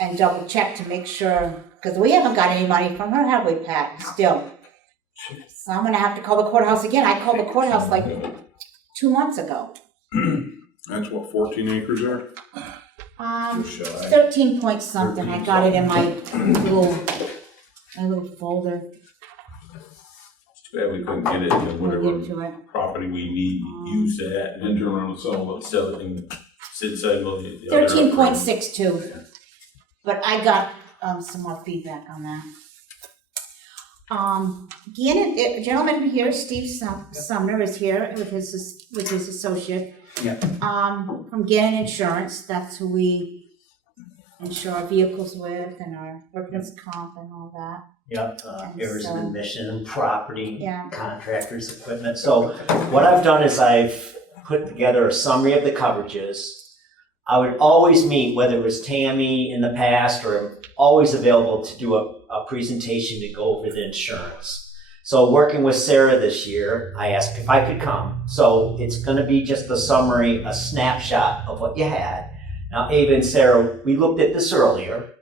and double check to make sure, because we haven't got any money from her, have we, Pat? Still. So I'm going to have to call the courthouse again. I called the courthouse like 2 months ago. that's what 14 acres are. 13 point something. I got it in my little My little folder. Too bad we couldn't get it in We'll whatever get to it. property we need use at And turn around and sell it. sell it and sit inside the other. 13.62. But I got some more feedback on that. Gannon, a gentleman here, Steve Sumner, is here with his associate. Yeah. From Gannon Insurance, that's who we insure our vehicles with and our workers' comp and all that. Yep, errors of admission and property, Yeah. contractors, equipment. So what I've done is I've put together a summary of the coverages. I would always meet, whether it was Tammy in the past or always available to do a presentation to go over the insurance. So working with Sarah this year, I asked if I could come. So it's gonna be just a summary, a snapshot of what you had. Now, Ava and Sarah, we looked at this earlier,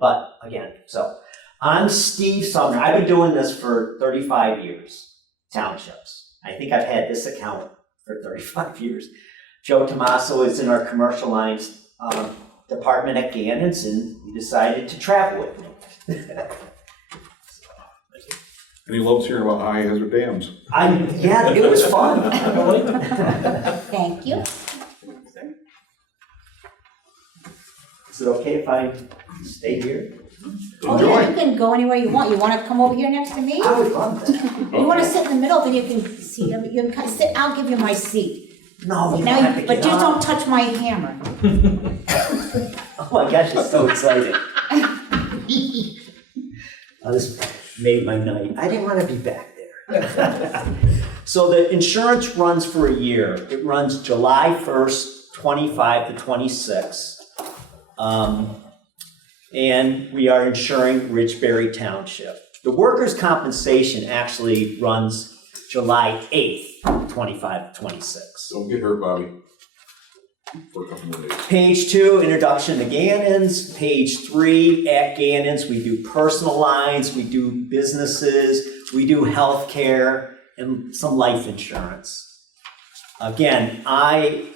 but again, so on Steve Sumner, I've been doing this for 35 years, townships. I think I've had this account for 35 years. Joe Tomaso is in our commercial lines department at Gannon's, and he decided to travel with me. And he loves hearing about high hazard dams. Yeah, it was fun. Thank you. Is it okay if I stay here? Oh, yeah, you can go anywhere you want. You want to come over here next to me? I would love that. You want to sit in the middle, then you can see them. You can kind of sit. I'll give you my seat. No, you Now, don't have to but get just up. don't touch my hammer. Oh my gosh, it's so exciting. Oh, this made my night. I didn't want to be back there. So the insurance runs for a year. It runs July 1st, 25 to 26. And we are insuring Ridgebury Township. The workers' compensation actually runs July 8th, 25 to 26. Don't get hurt, Bobby, for a couple more days. Page 2, introduction to Gannon's. Page 3, at Gannon's, we do personal lines, we do businesses, we do healthcare, and some life insurance. Again, I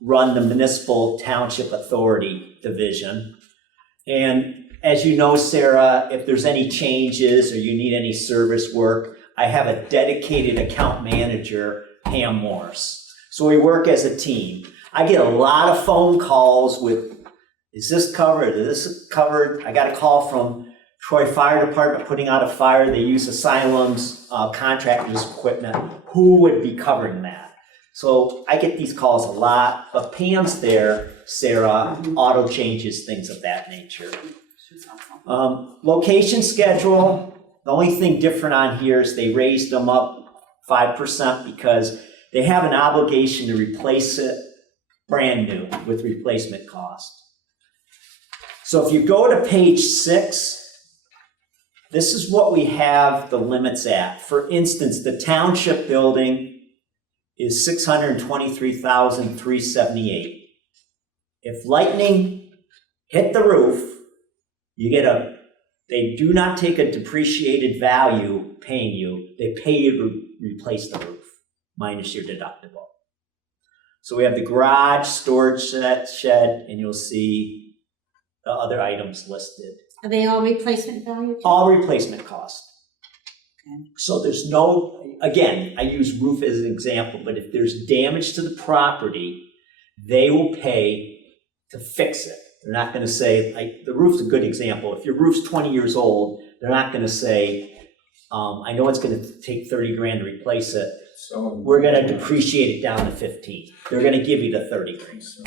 run the Municipal Township Authority Division. And as you know, Sarah, if there's any changes or you need any service work, I have a dedicated account manager, Pam Morse. So we work as a team. I get a lot of phone calls with, is this covered? Is this covered? I got a call from Troy Fire Department putting out a fire. They use Asylum's contractors' equipment. Who would be covering that? So I get these calls a lot, but Pam's there, Sarah, auto changes, things of that nature. Location schedule, the only thing different on here is they raised them up 5% because they have an obligation to replace it brand new with replacement cost. So if you go to page 6, this is what we have the limits at. For instance, the township building is $623,378. If lightning hit the roof, you get they do not take a depreciated value paying you, they pay you to replace the roof, minus your deductible. So we have the garage, storage shed, and you'll see the other items listed. Are they all replacement value? All replacement cost. Okay. So there's no, again, I use roof as an example, but if there's damage to the property, they will pay to fix it. They're not going to say, like, the roof's a good example. If your roof's 20 years old, they're not going to say, I know it's going to take 30 grand to replace it. We're going to depreciate it down to 15. They're going to give you the 30 grand. So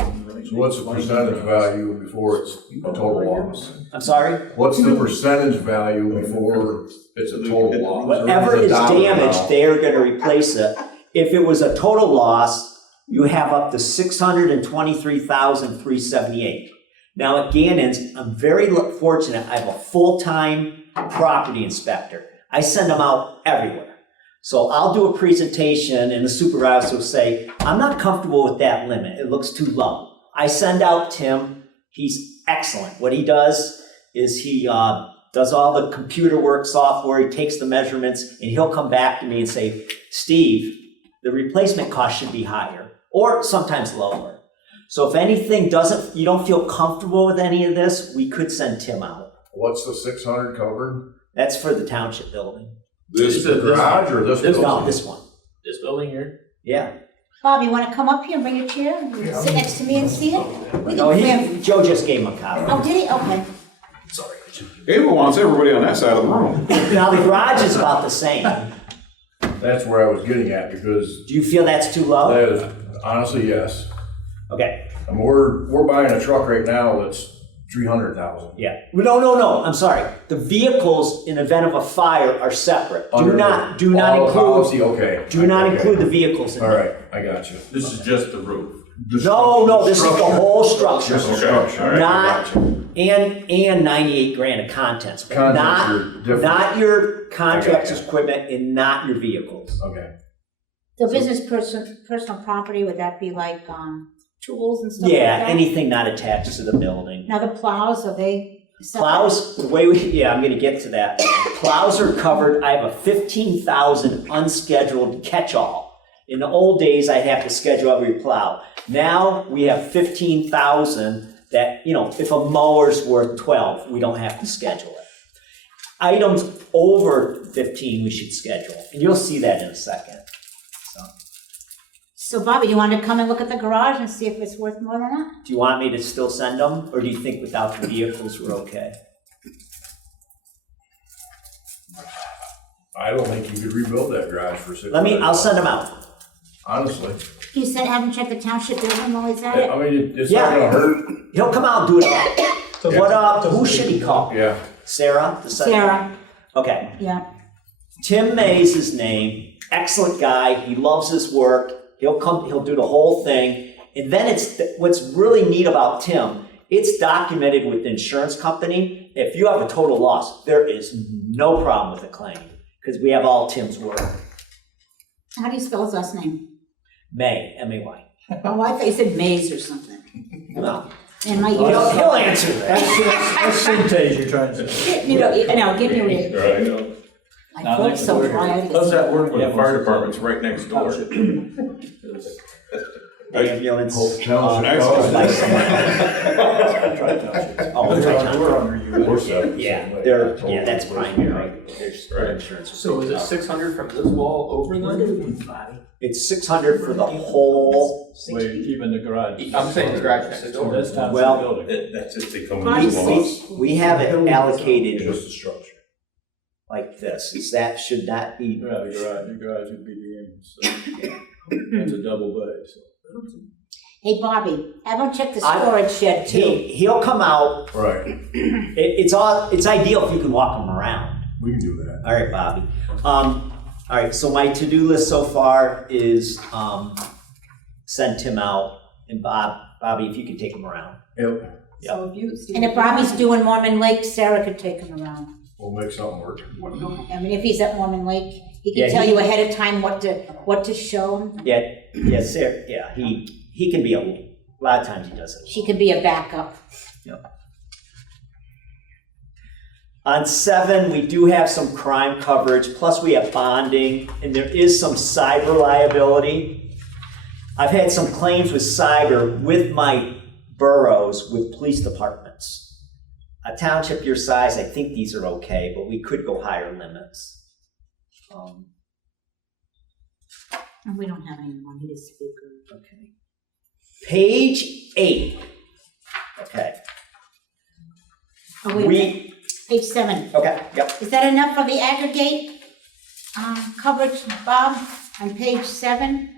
what's the percentage value before it's a total loss? I'm sorry? What's the percentage value before it's a total loss? Whatever is damaged, they're going to replace it. If it was a total loss, you have up to $623,378. Now at Gannon's, I'm very fortunate. I have a full-time property inspector. I send them out everywhere. So I'll do a presentation and the supervisor will say, I'm not comfortable with that limit. It looks too low. I send out Tim. He's excellent. What he does is he does all the computer work software. He takes the measurements and he'll come back to me and say, Steve, the replacement cost should be higher or sometimes lower. So if anything you don't feel comfortable with any of this, we could send Tim out. What's the 600 covered? That's for the township building. This, The garage or this? This No, building? this one. This building here? Yeah. Bob, you wanna come up here and bring a chair? and Sit next to me and see it? We No, can cram. Joe just gave him a copy. Oh, did he? Okay. Ava wants everybody on that side of the room. Now, the garage is about the same. That's where I was getting at, because Do you feel that's too low? that is, honestly, yes. Okay, I mean, we're buying a truck right now that's 300,000. yeah. No, I'm sorry. The vehicles in event of a fire are separate. Do not Policy, include, okay. do not Okay. include the vehicles in All there. right, I got you. This is just the roof. No, this is the whole structure. Just the structure. All right, I Not, got you. and 98 grand of contents, but Contents not, are different. not your contractor's you. equipment and not your vehicles. Okay. The business personal property, would that be like, tools and stuff like Yeah, that? anything not attached to the building. Now the plows, are they? separate? Plows, the way I'm gonna get to that. Plows are covered, I have a 15,000 unscheduled catch-all. In the old days, I'd have to schedule every plow. Now, we have 15,000 that, if a mower's worth 12, we don't have to schedule it. Items over 15, we should schedule, and you'll see that in a second. So Bobby, you want to come and look at the garage and see if it's worth more than that? Do you want me to still send them, or do you think without the vehicles, we're okay? I don't think you could rebuild that garage for 600. I'll send them out. Honestly. You said haven't checked the township building while he's at it? I mean, it's Yeah. not gonna hurt. He'll come out and do it all. Who should he call? Yeah. Sarah? to send- Sarah, Okay. yeah. Tim May's his name. Excellent guy. He loves his work. He'll do the whole thing. And then what's really neat about Tim, it's documented with the insurance company. If you have a total loss, there is no problem with a claim because we have all Tim's work. How do you spell his last name? May, M-A-Y. Oh, I thought you said Maze or something. No. And my He'll ears. answer that. That's syntax you're trying to say. Give me a read. Right. My throat's so dry. I How's that work? Well, the fire department's right next door. Ambulance. Township. Oh, Tri-Town. We're under you. We're set. Yeah, that's primary. There's insurance. So is it 600 from this wall over then? It's 600 for the whole. Wait, even the garage. I'm saying the garage next door. That's township Well, building. That's if they come Bobby, in the loss. We have it allocated Just the structure. like this. Should that be? Yeah, the garage, your garage would be the end, so. It's a double bay, so. Hey, Bobby, have him check the I- storage shed too. He'll come out. Right. It's ideal if you can walk him around. We can do that. All right, Bobby. All right, so my to-do list so far is send Tim out, and Bobby, if you could take him around. Yep. So and if Bobby's doing Mormon Lake, Sarah could take him around. We'll make something work. I mean, if he's at Mormon Lake, he can Yeah, tell you ahead of time what to show him. Yeah, Sarah, yeah, he can be a lot of times he does it. She could be a backup. Yep. On 7, we do have some crime coverage, plus we have bonding, and there is some cyber liability. I've had some claims with cyber with my boroughs, with police departments. A township your size, I think these are okay, but we could go higher limits. And we don't have any money to speaker. Okay. Page 8. Okay. Oh, wait, page 7. Okay, yep. Is that enough for the aggregate coverage, Bob, on page 7?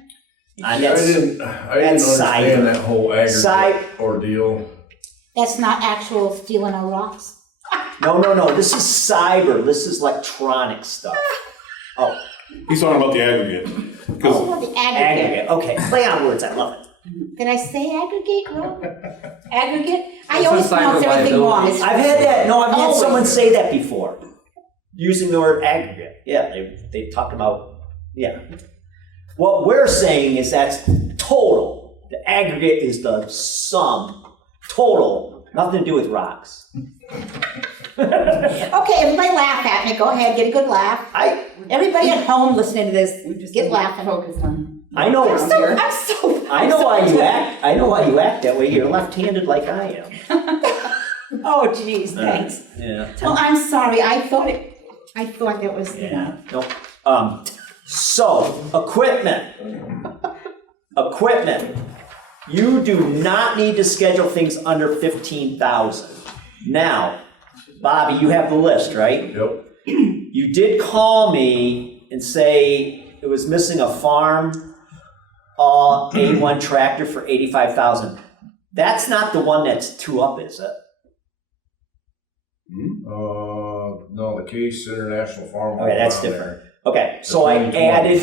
I didn't understand that whole aggregate ordeal. That's not actual stealing our rocks? No, this is cyber, this is electronic stuff. Oh, He's talking about the aggregate. 'Cause Oh, the aggregate. aggregate, okay, play on words, I love it. Did I say aggregate wrong? Aggregate? I It's always a cyber pronounce everything wrong. liability. I've had that, no, I've had Always. someone say that before, using the word aggregate. Yeah, they talk about, yeah. What we're saying is that's total. The aggregate is the sum, total, nothing to do with rocks. Okay, everybody laugh at me. Go ahead, get a good laugh. Everybody at home listening to this, get laughing. Focused on. I know. I know why you act. I know why you act that way. You're left-handed like I am. Oh, geez, thanks. Yeah. Well, I'm sorry. I thought it I thought that was, Yeah, nope. So, equipment. Equipment. You do not need to schedule things under 15,000. Now, Bobby, you have the list, right? Yep. You did call me and say it was missing a farm A1 tractor for 85,000. That's not the one that's two up, is it? No, the Case International Farm. Okay, that's different. Okay, so I added,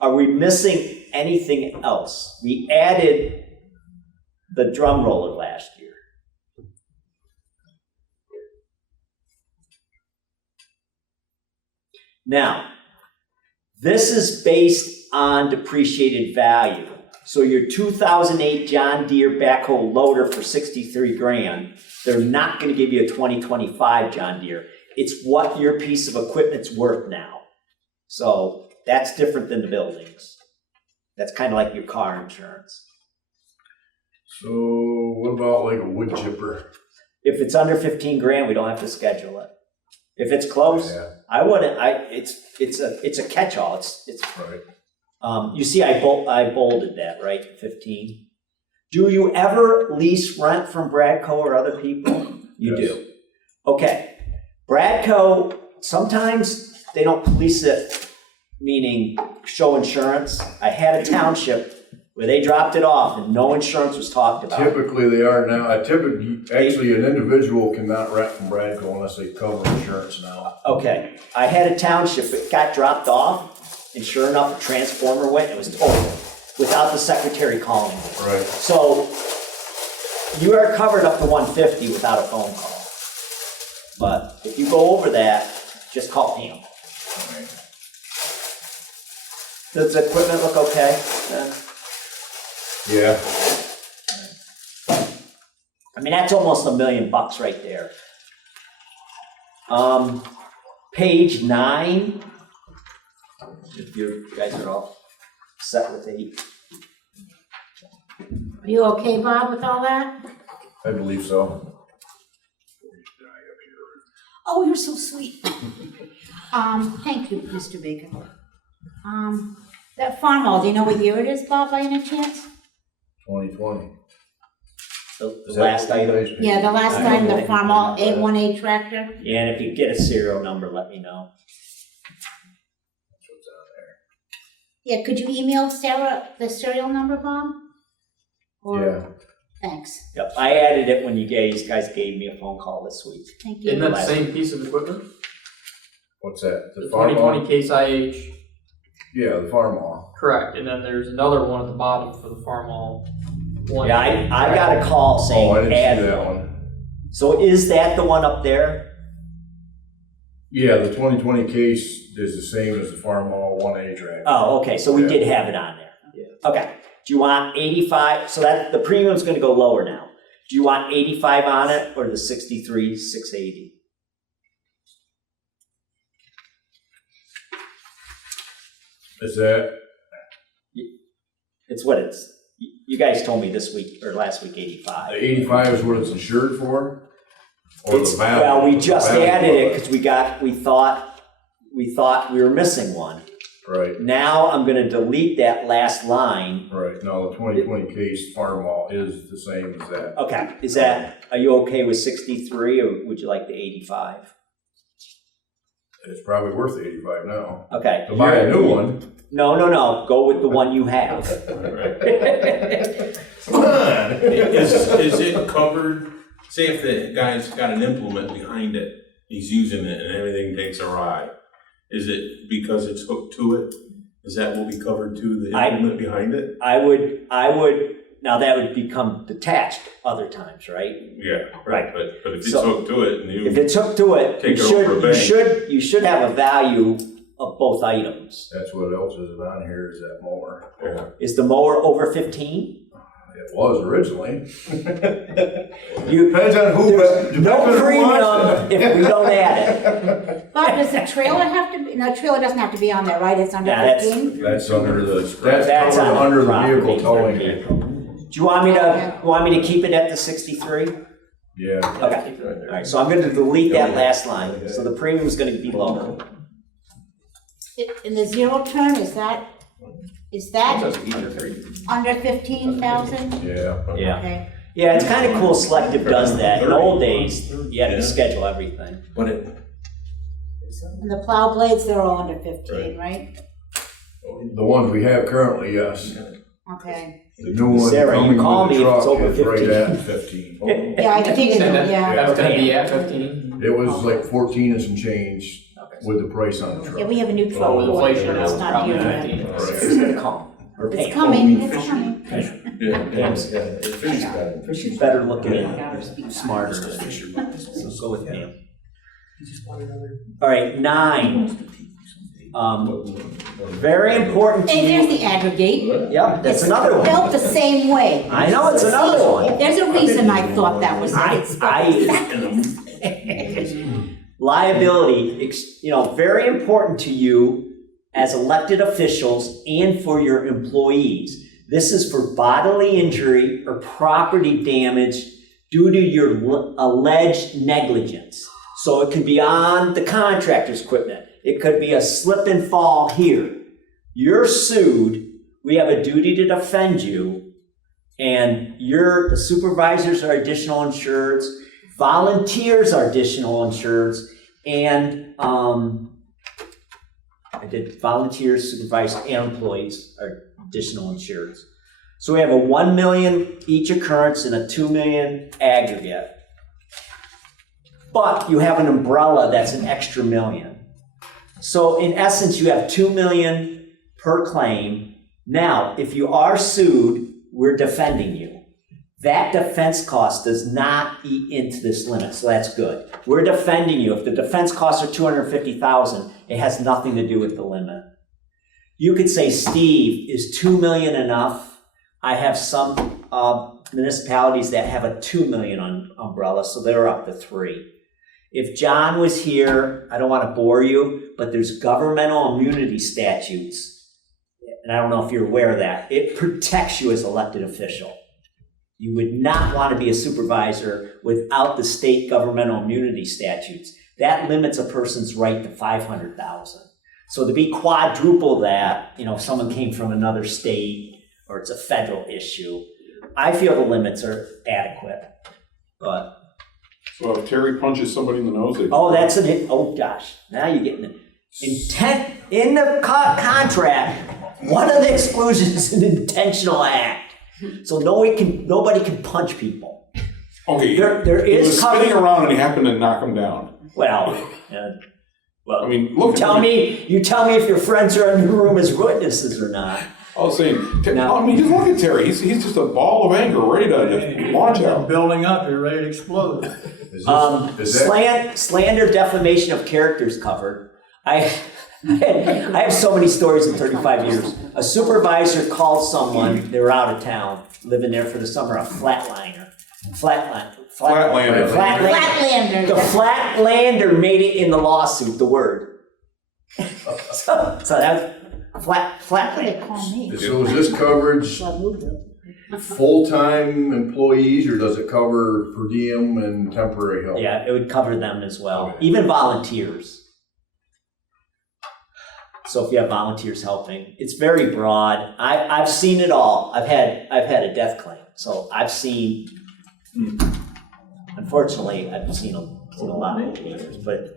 are we missing anything else? We added the drum roller last year. Now, this is based on depreciated value. So your 2008 John Deere backhoe loader for 63 grand, they're not gonna give you a 2025 John Deere. It's what your piece of equipment's worth now. So that's different than the buildings. That's kind of like your car insurance. So what about like a wood chipper? If it's under 15 grand, we don't have to schedule it. If it's close, Yeah. I wouldn't, it's a catch-all, it's Right. you see, I bolded that, right, 15. Do you ever lease rent from Bradco or other people? You Yes. do. Okay, Bradco, sometimes they don't police it, meaning show insurance. I had a township where they dropped it off and no insurance was talked about. Typically, they are now, actually, an individual cannot rent from Bradco unless they cover insurance now. Okay, I had a township, it got dropped off, and sure enough, a transformer went, and it was total, without the secretary calling me. Right. So, you are covered up to 150 without a phone call. But if you go over that, just call Pam. Does the equipment look okay then? Yeah. I mean, that's almost $1 million right there. Page 9. If you guys are all set with 8. are you okay, Bob, with all that? I believe so. Oh, you're so sweet. Thank you, Mr. Baker. That farm hall, do you know what year it is, Bob, by any chance? 2020. The last item. Yeah, the last time the farm hall A1A tractor. Yeah, and if you get a serial number, let me know. Yeah, could you email Sarah the serial number, Bob? Or- Yeah. Thanks, Yep, I added it when you guys gave me a phone call this week. thank you. Isn't that the same piece of equipment? What's that? The farm 2020 law? Case IH, Yeah, the farm law. correct, and then there's another one at the bottom for the farm hall. One. Yeah, I got a call saying Oh, I didn't add see that one. one. So is that the one up there? Yeah, the 2020 case is the same as the farm law 1A track. Oh, okay, so we Yeah. did have it on there. Okay, do you want 85, so that, the premium's gonna go lower now. Do you want 85 on it or the 63,680? Is that, It's what it's, you guys told me this week, or last week, 85. the 85 is what it's insured for? Or It's, the value? well, we just The value added it of because we thought we were missing one. Right, Now I'm gonna delete that last line. right. No, the 2020 case farm law is the same as that. Okay, is that, are you okay with 63 or would you like the 85? It's probably worth 85 now. Okay. To buy a new one. No, go with the one you have. Come on. Is it covered, say if the guy's got an implement behind it, he's using it and everything takes a ride, is it because it's hooked to it? Is that will be covered to the implement behind it? I would, now that would become detached other times, right? Yeah, Right. but if it's So, hooked to it and If you, it's hooked to it, Take it over a you should have a value of both items. That's what else is on here is that mower. yeah. Is the mower over 15? It was originally. You, Depends on who. there's depends no on who premium wants it. if we don't add it. Bob, does the trailer have to be, no, trailer doesn't have to be on there, right? It's under Yeah, that's- 15? That's under the, That's that's on covered under the property. vehicle towing. Do you want me to keep it at the 63? Yeah. Okay, all right, so I'm gonna delete that last line, so the premium is gonna be lower. In the zero term, is that under 15,000? Yeah. Yeah. Okay. Yeah, it's kind of cool Selective does that. In the old days, you had to schedule everything. But it, And the plow blades, they're all under 15, right? The ones we have currently, yes. Okay. The new one Sarah, you coming call with me the if it's truck over is right 15. at 15. Yeah, I figured, And yeah. that was gonna be at 15? It was like 14 and some change with the price on the Yeah, truck. we have a new truck. Oh, with inflation, It's it's not probably here yet. 15. It's gonna come. Or pay. It's coming, it's coming. She's better looking and smarter. So go with Pam. All right, 9. Very important to Hey, there's you. the aggregate. Yep, that's another one. Spelled the same way. I know, it's another one. There's a reason I thought that was. Liability, very important to you as elected officials and for your employees. This is for bodily injury or property damage due to your alleged negligence. So it could be on the contractor's equipment. It could be a slip and fall here. You're sued. We have a duty to defend you. And the supervisors are additional insureds. Volunteers are additional insureds. And I did volunteers, supervisors, and employees are additional insureds. So we have a 1 million each occurrence and a 2 million aggregate. But you have an umbrella that's an extra million. So in essence, you have 2 million per claim. Now, if you are sued, we're defending you. That defense cost does not eat into this limit, so that's good. We're defending you. If the defense costs are $250,000, it has nothing to do with the limit. You could say, Steve, is 2 million enough? I have some municipalities that have a 2 million umbrella, so they're up to 3. If John was here, I don't want to bore you, but there's governmental immunity statutes, and I don't know if you're aware of that. It protects you as elected official. You would not want to be a supervisor without the state governmental immunity statutes. That limits a person's right to $500,000. So to be quadruple that, if someone came from another state or it's a federal issue, I feel the limits are adequate. But So if Terry punches somebody in the nose, they... oh gosh, now you're getting it. Intent in the contract, one of the exclusions is an intentional act. So nobody can punch people. Okay, There he is was spinning around and he happened to knock him down. Well, I mean, look. you tell me if your friends are in the room as witnesses or not. I was saying, No. I mean, just look at Terry. He's just a ball of anger, ready to just launch out. Building up, you're ready to explode. Is that, Slander, defamation of character is covered. I have so many stories in 35 years. A supervisor called someone, they were out of town, living there for the summer, a flatlander. Flatlander. Flatlander. The Flatlander made it in the lawsuit, the word. so that's What do they Flatlander. call me? so is this coverage So I moved it. full-time employees, or does it cover per diem and temporary help? Yeah, it would cover them as well, even volunteers. So if you have volunteers helping, it's very broad. I've seen it all. I've had a death claim, so I've seen. Unfortunately, I've seen a lot of years, but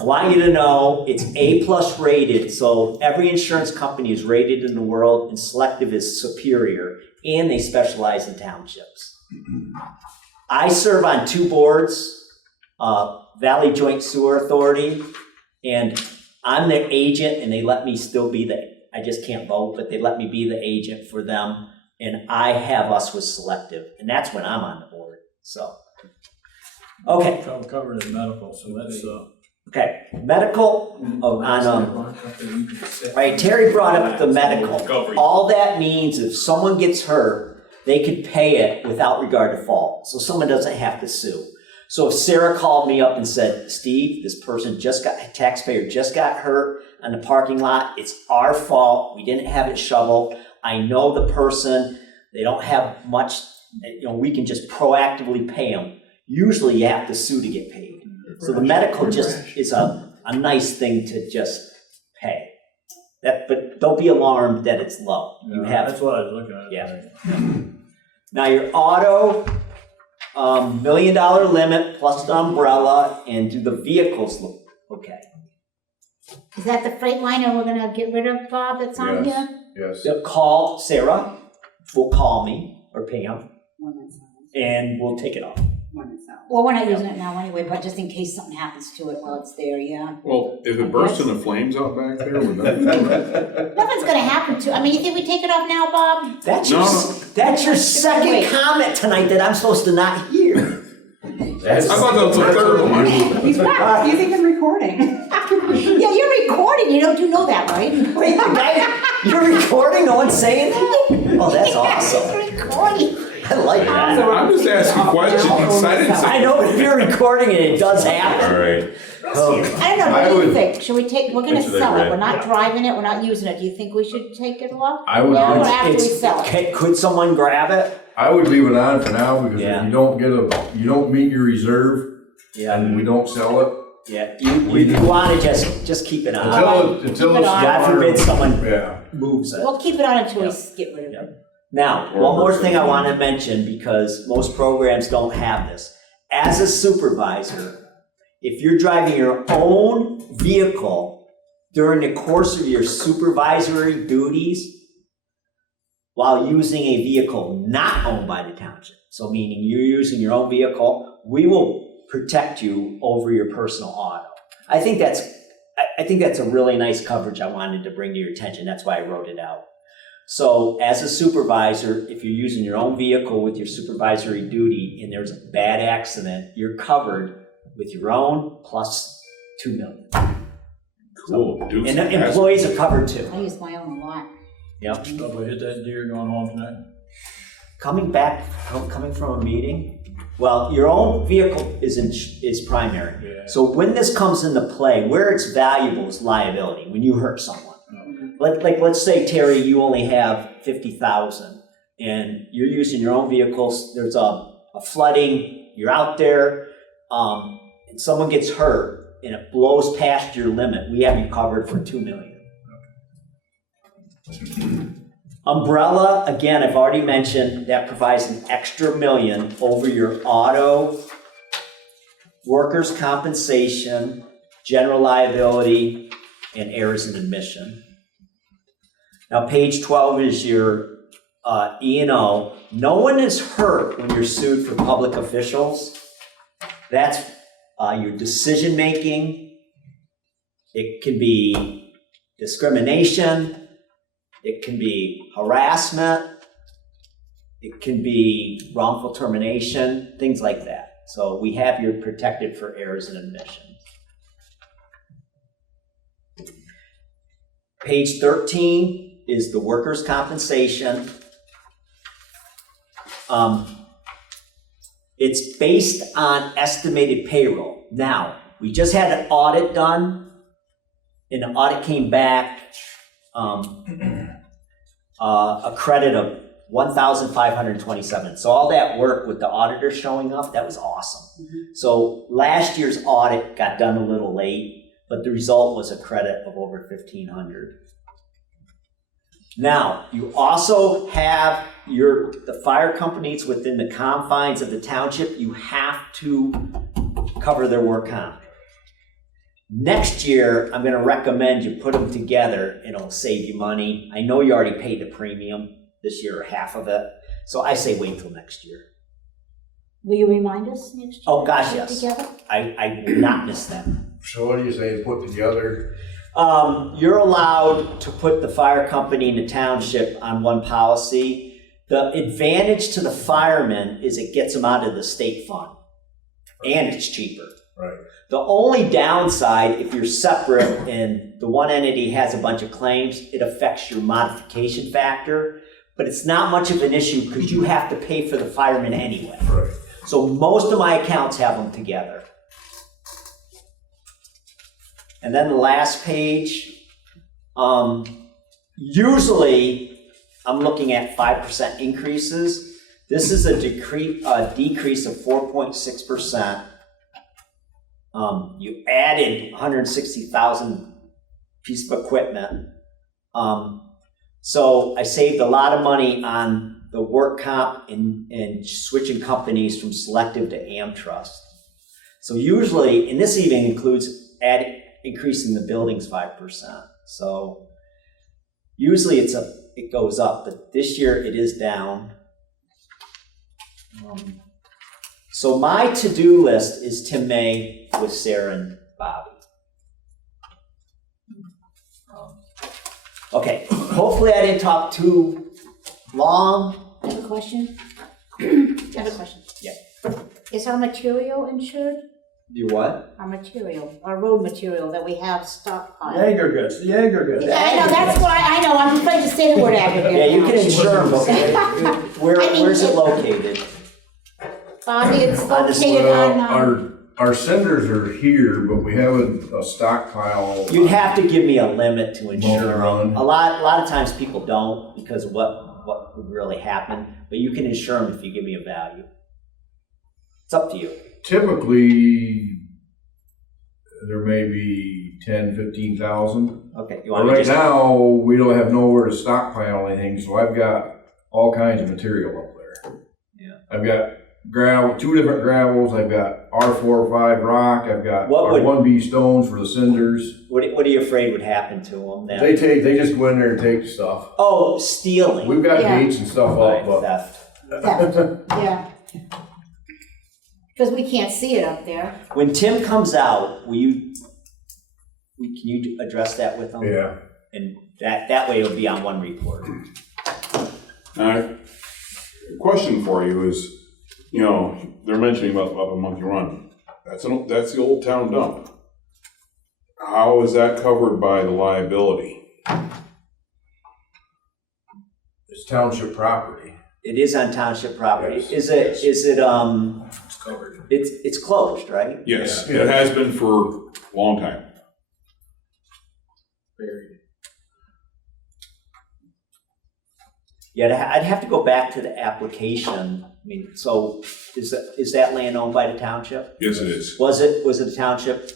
I want you to know it's A+ rated. So every insurance company is rated in the world, and Selective is superior, and they specialize in townships. I serve on 2 boards, Valley Joint Sewer Authority, and I'm their agent, and they let me still be I just can't vote, but they let me be the agent for them, and I have us with Selective, and that's when I'm on the board, so. Okay, So I'm covered in medical, so that's, okay, medical, right, Terry brought up the medical. All that means if someone gets hurt, they could pay it without regard to fault, so someone doesn't have to sue. So if Sarah called me up and said, Steve, this person taxpayer just got hurt on the parking lot. It's our fault. We didn't have it shoveled. I know the person. They don't have much. We can just proactively pay them. usually you have to sue to get paid. So the medical just is a nice thing to just pay. But don't be alarmed that it's low. You have, That's what I was looking at. yeah. Now your auto, $1 million limit plus the umbrella, and do the vehicles look okay? Is that the Freightliner we're gonna get rid of, Bob, that's on Yes. here? Yes. So call Sarah, will call me, or Pam, and we'll take it off. Well, we're not using it now anyway, but just in case something happens to it while it's there, yeah. Well, if it bursts into flames out back there, would that? Nothing's gonna happen to, I mean, you think we take it off now, Bob? That's No, your, no. that's your second Wait. comment tonight that I'm supposed to not hear. I thought that was the third one. He's what? You think I'm recording? Yeah, you're recording, you do know that, right? Wait, the guy, you're recording, no one's saying that? Oh, that's awesome. He's recording. I like that. I'm just asking questions. I didn't say. I know, but if you're recording it, it does happen. All right. Oh, I don't know, I what do you would- think? Should we take, we're gonna That's what I sell it, read. we're not driving it, we're not using it, do you think we should take it off? I would- Now or after we it's- sell it? could someone grab it? I would leave it on for now because Yeah. if you don't meet your reserve and we don't sell it, Yeah, you wanna just keep it on. until Keep it's. it on. God forbid someone Yeah. moves it. We'll keep it on until we get rid of it. Now, one more thing I want to mention, because most programs don't have this. As a supervisor, if you're driving your own vehicle during the course of your supervisory duties while using a vehicle not owned by the township, so meaning you're using your own vehicle, we will protect you over your personal auto. I think that's a really nice coverage I wanted to bring to your attention. That's why I wrote it out. So as a supervisor, if you're using your own vehicle with your supervisory duty and there's a bad accident, you're covered with your own plus $2 million. Cool. Dukes And of the hazzard. employees are covered too. I use my own a lot. Yep. Probably hit that deer going home tonight. Coming from a meeting, well, your own vehicle is primary. Yeah. So when this comes into play, where it's valuable is liability, when you hurt someone. Let's say, Terry, you only have 50,000 and you're using your own vehicles, there's a flooding, you're out there, and someone gets hurt and it blows past your limit, we have you covered for $2 million. Umbrella, again, I've already mentioned, that provides an extra $1 million over your auto, workers' compensation, general liability, and errors and admission. Now, page 12 is your E&O. No one is hurt when you're sued for public officials. That's your decision-making. It can be discrimination. It can be harassment. It can be wrongful termination, things like that. So we have you protected for errors and admission. Page 13 is the workers' compensation. It's based on estimated payroll. Now, we just had an audit done, and the audit came back a credit of 1,527. So all that work with the auditor showing up, that was awesome. So last year's audit got done a little late, but the result was a credit of over 1,500. Now, you also have the fire companies within the confines of the township, you have to cover their work comp. Next year, I'm gonna recommend you put them together and it'll save you money. I know you already paid the premium this year, or half of it, so I say wait till next year. Will you remind us next year? Oh, gosh, Put it yes. Together? I will not miss that. So what do you say, put together? You're allowed to put the fire company and the township on one policy. The advantage to the firemen is it gets them out of the state fund, and it's cheaper. Right. The only downside, if you're separate and the one entity has a bunch of claims, it affects your modification factor, but it's not much of an issue because you have to pay for the firemen anyway. Right. So most of my accounts have them together. And then the last page, usually I'm looking at 5% increases. This is a decrease of 4.6%. You added 160,000 piece of equipment. So I saved a lot of money on the work comp and switching companies from Selective to AmTrust. So usually, and this even includes increasing the buildings 5%. So usually it goes up, but this year it is down. So my to-do list is Tim May with Sarah and Bobby. Okay, hopefully I didn't talk too long. I have a question. I have a question. Yeah. Is our material insured? You what? Our road material that we have stockpiled? The aggregates. Yeah, I know, that's why, I know, I'm afraid to say the word aggregate. Yeah, you now. can insure them, but where's it located? Bobby, it's On this- located on, Our cinders are here, but we have a stockpile. You'd have to give me a limit to insure Multi-run. them. A lot of times people don't because of what would really happen, but you can insure them if you give me a value. It's up to you. Typically, there may be 10, 15,000. Okay, you But want me right to now, we don't have nowhere to stockpile anything, so I've got all kinds of material up there. Yeah. I've got gravel, 2 different gravels, I've got R45 rock, I've got What would- R1B stones for the cinders. What are you afraid would happen to them now? They just go in there and take stuff. Oh, stealing. We've got Yeah. gates and stuff Right, up, but theft. yeah. Because we can't see it up there. When Tim comes out, can you address that with him? yeah. And that way it'll be on one report. Question for you is, they're mentioning about a monkey run. That's the old town dump. How is that covered by the liability? It's township property. It is on township property. Yes. Is it, It's covered. it's closed, right? Yes, Yeah. it has been for a long time. Yeah, I'd have to go back to the application. I mean, so is that land owned by the township? Yes, it is. Was it a township It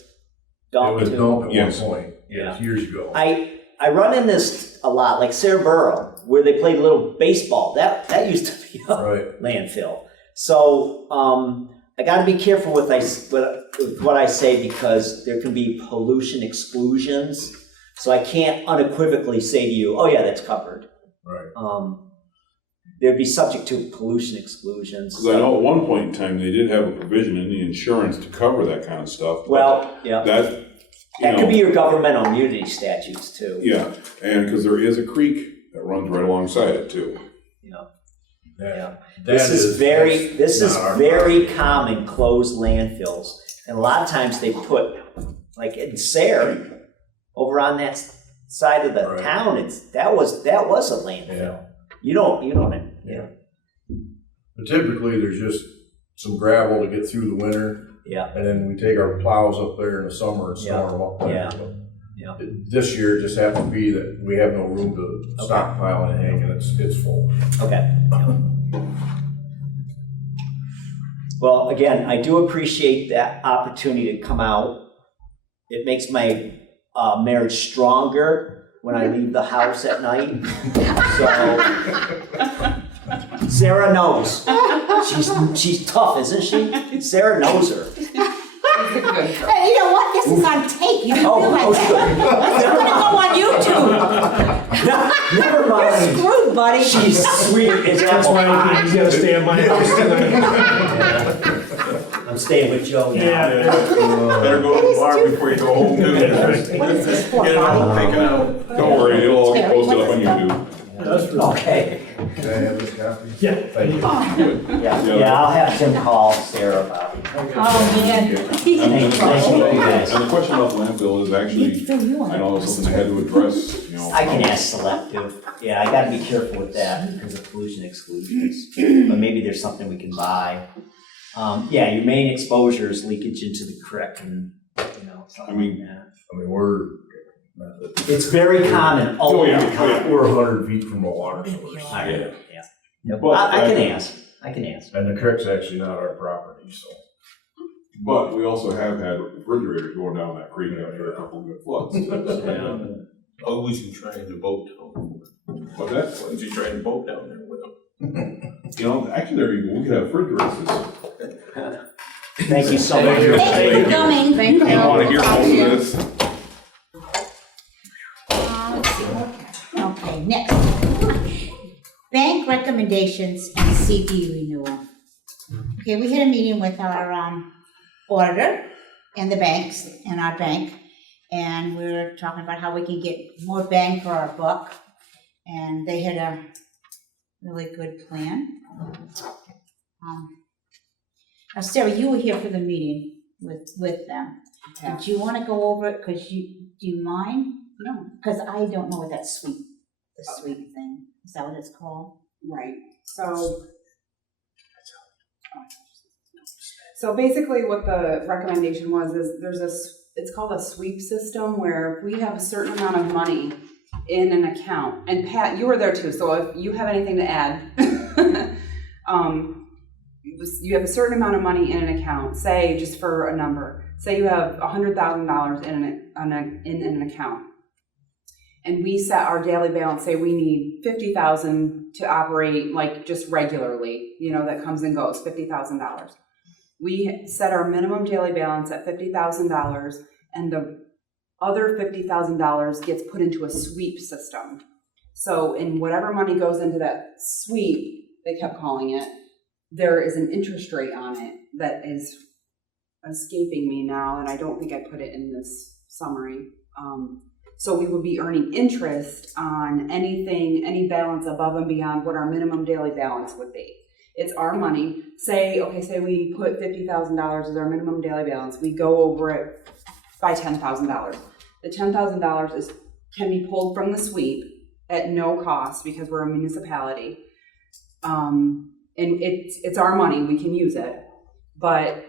dump was too? dumped at Yes. one point, yes, years ago. I run in this a lot, like Sarah Borough, where they played a little baseball. That used to be a Right. landfill. So I got to be careful with what I say because there can be pollution exclusions. So I can't unequivocally say to you, "Oh yeah, that's covered." Right. They'd be subject to pollution exclusions. Because I know at one point in time, they did have a provision in the insurance to cover that kind of stuff. but Well, yeah, That could be your governmental immunity statutes too. Yeah, and because there is a creek that runs right alongside it too. Yeah. This is very common, closed landfills. And a lot of times they put, like in Sayre, over on that side of the Right. town, that was a landfill. Yeah. You don't, Yeah. But typically, there's just some gravel to get through the winter, yeah, and then we take our plows up there in the summer and store them up there. Yeah. But Yeah. This year, it just happened to be that we have no room to stockpile anything, and it's full. okay. Well, again, I do appreciate that opportunity to come out. It makes my marriage stronger when I leave the house at night. So, Sarah knows. She's tough, isn't she? Sarah knows her. Hey, you know what? This is on tape. You Oh, can realize that. It's gonna go on YouTube. Never mind. Screwed, buddy. She's sweet as That's apple why pie. he's gotta stay in my house tonight. I'm staying with Joe now. Better go to the bar before you go home, too. Get What is this for, it all Bobby? taken out. Don't worry, it'll all get posted up on YouTube. That's Okay. Can I have this copy? Yeah. Thank you. Yeah, I'll have Tim call Sarah about it. Oh, man. Thank you guys. And the question about landfill is actually, I know it's something they had to address, I can ask selective. Yeah, I gotta be careful with that because of pollution exclusions. But maybe there's something we can buy. Yeah, your main exposure is leakage into the creek and, something like that. I mean, we're It's very common. Oh, yeah. we're 100 feet from a water source. Yeah. But I can ask. I can answer. And the creek's actually not our property, so. But we also have had refrigerators going down that creek after a couple of good floods. Yeah. Oh, we should try the boat down. But that's, We should try the boat down there with them. you know, actually, there you go, we could have refrigerators. Thank you so much. Thank you for coming. Thank you. I want to hear most of this. Let's see. Okay, next. Bank recommendations and CD renewal. Okay, we had a meeting with our auditor and the banks and our bank, and we were talking about how we can get more bang for our buck. And they had a really good plan. Now, Sarah, you were here for the meeting with them. Yeah. Did you want to go over it? Do you mind? No. Because I don't know what the sweep thing, is that what it's called? Right, so basically what the recommendation was is it's called a sweep system where if we have a certain amount of money in an account, and Pat, you were there too, so if you have anything to add, you have a certain amount of money in an account, say, just for a number, say you have $100,000 in an account, and we set our daily balance, say we need $50,000 to operate like just regularly, that comes and goes, $50,000. We set our minimum daily balance at $50,000, and the other $50,000 gets put into a sweep system. So in whatever money goes into that sweep, they kept calling it, there is an interest rate on it that is escaping me now, and I don't think I put it in this summary. So we would be earning interest on any balance above and beyond what our minimum daily balance would be. It's our money. Say we put $50,000 as our minimum daily balance. We go over it by $10,000. The $10,000 can be pulled from the sweep at no cost because we're a municipality. And it's our money. We can use it. But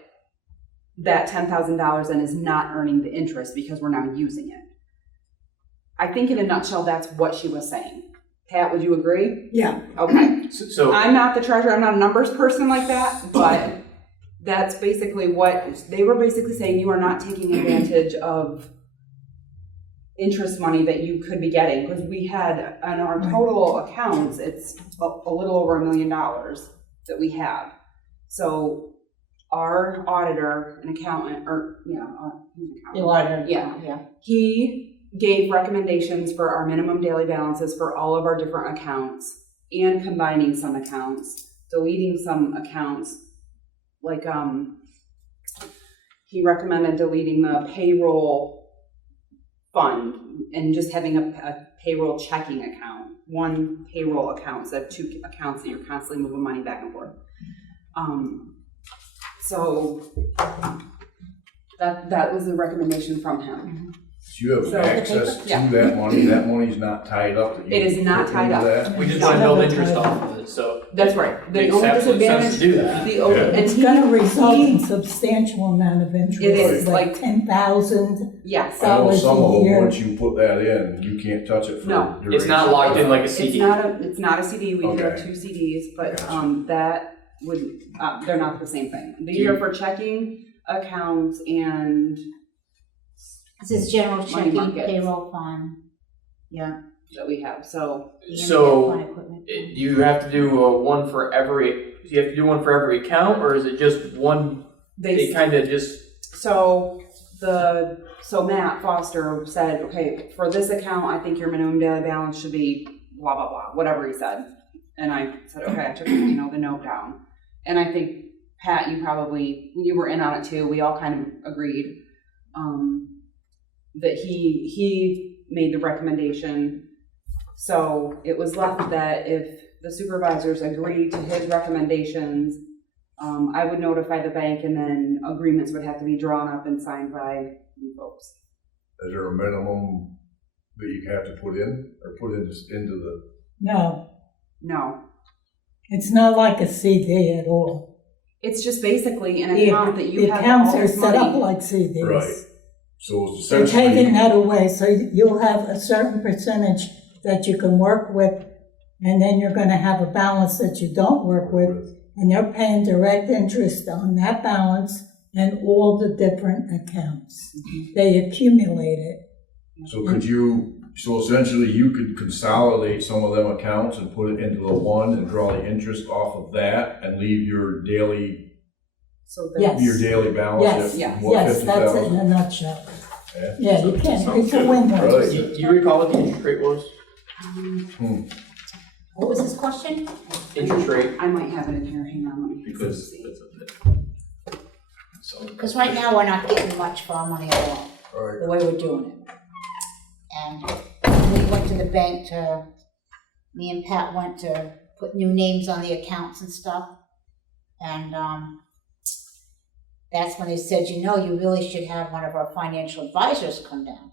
that $10,000 then is not earning the interest because we're now using it. I think in a nutshell, that's what she was saying. Pat, would you agree? Yeah. Okay. So I'm not the treasurer, I'm not a numbers person like that, but that's basically what, they were basically saying you are not taking advantage of interest money that you could be getting, because we had, on our total accounts, it's a little over $1 million that we have. So our auditor, an accountant, The auditor. Yeah. He gave recommendations for our minimum daily balances for all of our different accounts and combining some accounts, deleting some accounts. Like, he recommended deleting the payroll fund and just having a payroll checking account, one payroll account instead of two accounts that you're constantly moving money back and forth. So that was the recommendation from him. So you have access to yeah. that money's not tied up? that you It is not put tied into up. that? we just want to build interest off of it, so. That's right. The Makes only absolute sense disadvantage, to do that. and It's gonna result in substantial amount of interest. It is, like- 10,000. yes. I know Dollars some of a them, year. once you put that in, you can't touch it for No. duration. It's not locked in like a It's CD. not a CD, we do have Okay. 2 CDs, but, Gotcha. that would, they're not the same thing. These are for checking accounts and This is general Money checking, markets. payroll fund. Yeah. that we have, so. So, Fund equipment. You have to do one for every. Do you have to do one for every account, or is it just one? They kind of just. So Matt Foster said, okay, for this account, I think your minimum daily balance should be blah, blah, blah, whatever he said. And I said, okay, I took, the note down. And I think, Pat, you were in on it too. We all kind of agreed, that he made the recommendation. So it was left that if the supervisors agreed to his recommendations, I would notify the bank, and then agreements would have to be drawn up and signed by you folks. Is there a minimum that you have to put in, or put into the? No, No, it's not like a CD at all. it's just basically an The account that you the have accounts all are this set up money. like CDs. Right. So it's They're essentially. taking that away, so you'll have a certain percentage that you can work with, and then you're gonna have a balance that you don't work with, and they're paying direct interest on that balance and all the different accounts. They accumulate it. So so essentially you could consolidate some of them accounts and put it into the one and draw the interest off of that and leave your daily, So Yes. your daily balance Yes, at yes, what, that's it in 50,000? a nutshell. Yeah. Yeah, you can, Sounds it's a good. win-win. Right. Do you recall what the interest rate was? What was this question? Interest rate? I might have it in here, hang on, let me Because see. Because right now, we're not getting much for our money at all, Right. the way we're doing it. And we went to the bank me and Pat went to put new names on the accounts and stuff. And, that's when they said, you really should have one of our financial advisors come down,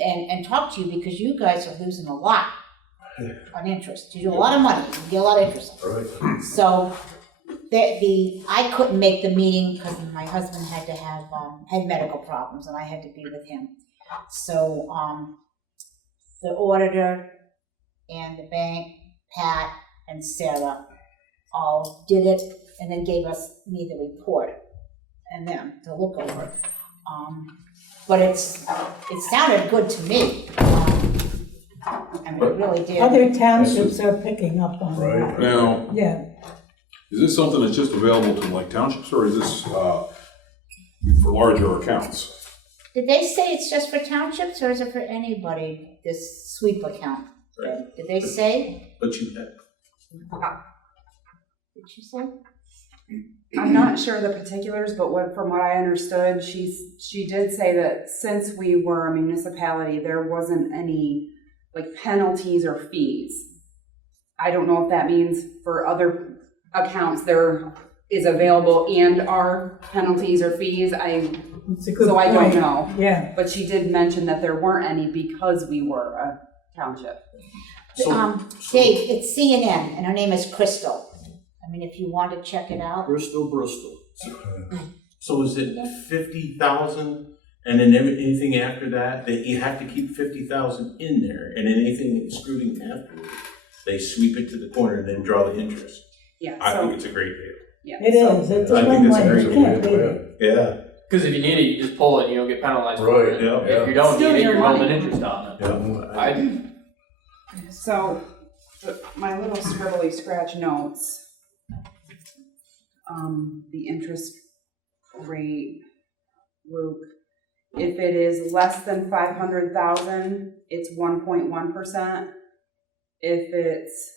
and talk to you, because you guys are losing a lot on interest. You do a lot of money, you get a lot of interest. Right. So, I couldn't make the meeting because my husband had to had medical problems, and I had to be with him. So, the auditor and the bank, Pat and Sarah, all did it, and then gave me the report and them to look over. But it sounded good to me. I mean, it really did. Other townships are picking up on Right. that. Now, Yeah, is this something that's just available to like townships, or is this for larger accounts? Did they say it's just for townships, or is it for anybody, this sweep account? Did they say? But you have. Did she say? I'm not sure the particulars, but from what I understood, she did say that since we were a municipality, there wasn't any like penalties or fees. I don't know if that means for other accounts there is available and are penalties or fees. it's a good So I point. don't know. Yeah. But she did mention that there weren't any because we were a township. Dave, it's CNN, and her name is Crystal. I mean, if you want to check it out. Bristol. So is it 50,000, and then anything after that, you have to keep 50,000 in there, and anything excluding afterwards, they sweep it to the corner and then draw the interest. Yeah. I so, think it's a great deal. yeah. It is, it's I a think it's a win-win, great you can't beat idea. it. Yeah. Because if you need it, you just pull it and you don't get penalized for Right, it. yeah, If you don't Still need it, your you're holding money. interest on it. Yeah. So, my little scribbly scratch notes, the interest rate, Luke, if it is less than 500,000, it's 1.1%. If it's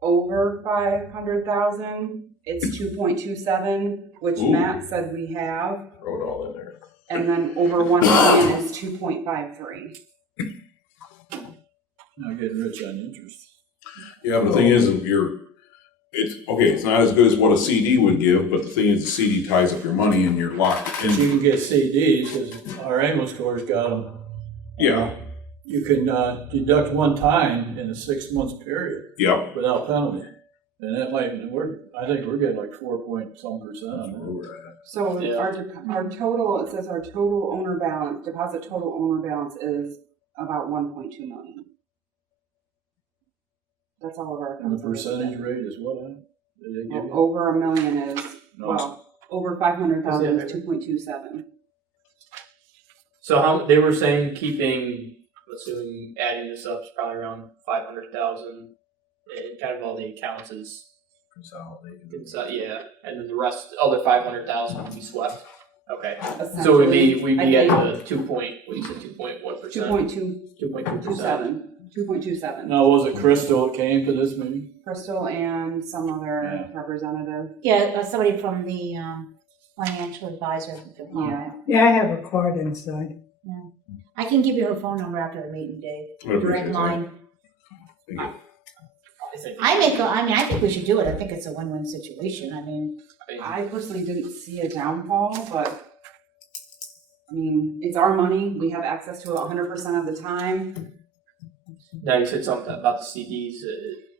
over 500,000, it's 2.27, which Ooh. Matt said we have. Throw it all in there. And then over 1 million is 2.53. Not getting rich on interest. Yeah, but the thing is, it's not as good as what a CD would give, but the thing is, the CD ties up your money and you're locked But in. you can get CDs, because our ambulance corps got them. Yeah, You can deduct one time in a 6 months period yep. without penalty. And that might, I think we're getting like 4.some% on where we're at. So Yeah. our total, it says our total owner balance, deposit total owner balance is about 1.2 million. That's all of our. And the percentage rate is what, did they give you? Over $1 million is, No. well, over 500,000 is 2.27. So they were saying keeping, assuming adding this up is probably around 500,000, and kind of all the accounts is Consolidated. yeah, and then the rest, other 500,000 would be swept. Okay, so Essentially, we'd I be at think the 2.1%. 2.27. 2.27. Now, was it Crystal that came to this meeting? Crystal and some other Yeah. representative. Yeah, somebody from the financial advisor department. Yeah, I have a card inside. I can give you her phone number after the meeting, Dave. Direct line. I think we should do it. I think it's a win-win situation. I mean, I personally didn't see a downfall, but I mean, it's our money. We have access to it 100% of the time. Now you said something about the CDs.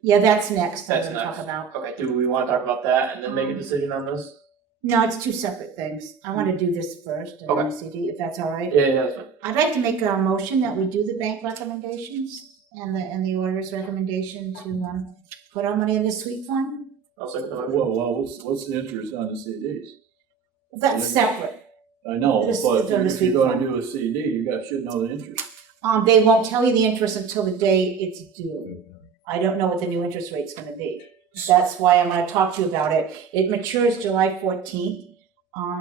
yeah, that's next. I'm That's gonna next. talk about. Okay, do we want to talk about that and then make a decision on this? No, it's two separate things. I want to do this first, and then Okay. the CD, if that's all right. Yeah, that's fine. I'd like to make a motion that we do the bank recommendations and the auditor's recommendation to, put our money in the sweep fund? I'll second the motion. Well, what's the interest on the CDs? That's separate. I know, This- but it's on the if you're sweep gonna fund. do a CD, you should know the interest. They won't tell you the interest until the day it's due. I don't know what the new interest rate's gonna be. That's why I'm gonna talk to you about it. It matures July 14th.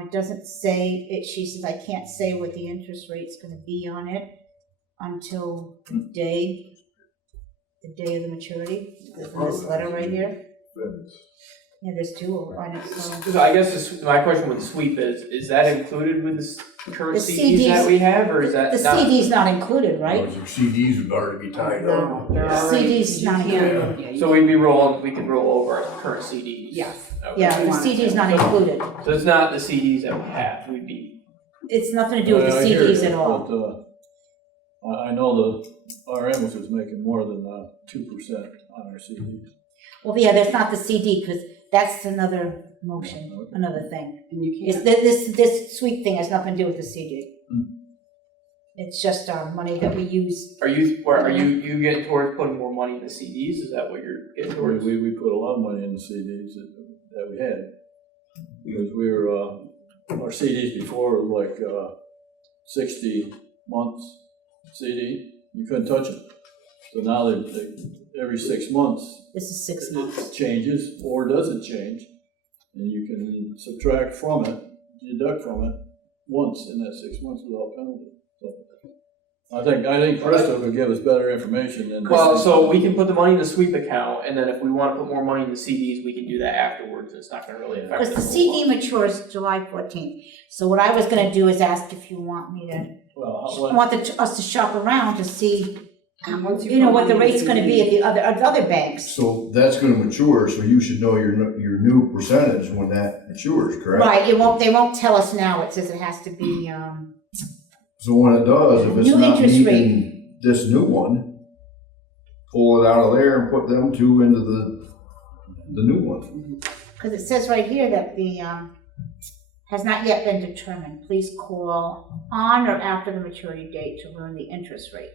It doesn't say, she says, I can't say what the interest rate's gonna be on it until the day of the maturity. This letter right here. Yeah, there's two on it, so. So I guess my question with the sweep is that included with the current The CDs that we have, or is that The not? CD's not included, right? Your CDs would already be tied up. They're The already- CD's not included. Yeah, you So we could roll over our current CDs? Yes. Okay. Yeah, the CD's not included. So it's not the CDs that we have, we'd be, It's nothing to do with the I hear CDs you, at all. But, I know the RM is making more than 2% on our CDs. Well, yeah, that's not the CD, because that's another motion, another thing. And you It's, can't, this sweep thing has nothing to do with the CD. It's just our money that we use. are you getting towards putting more money in the CDs, is that what you're getting towards? We put a lot of money in the CDs that we had. Because we were, our CDs before were like 60 months CD, you couldn't touch them. So now they every 6 months, This is 6 months. it changes or doesn't change. And you can subtract from it, deduct from it once in that 6 months without penalty. So I think Krista would give us better information than. Well, so we can put the money in the sweep account, and then if we wanna put more money in the CDs, we can do that afterwards, it's not gonna really affect us. Because the a whole CD lot. matures July 14th. So what I was gonna do is ask if you want me to, us to shop around to see, and once you know, put what the money in rate's gonna be at the other banks. So that's gonna mature, so you should know your new percentage when that matures, correct? Right, they won't tell us now. It says it has to be, So when it does, if it's New not interest meeting this new one, pull it out of there and put them two into the new one. because it says right here that the, has not yet been determined. Please call on or after the maturity date to learn the interest rate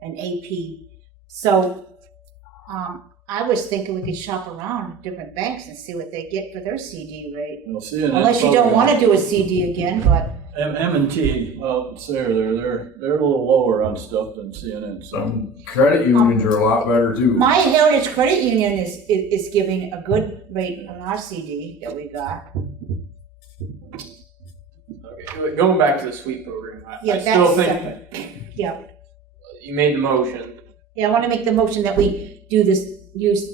and AP. So, I was thinking we could shop around different banks and see what they get for their CD rate. Unless you don't want to do a CD again, but. M&T out there, they're a little lower on stuff than CNN. So Credit unions are a lot better too. My Heritage Credit Union is giving a good rate on our CD that we got. Okay, going back to the sweep program, Yeah, I still that's think separate. Yeah, you made the motion. yeah, I want to make the motion that we do this,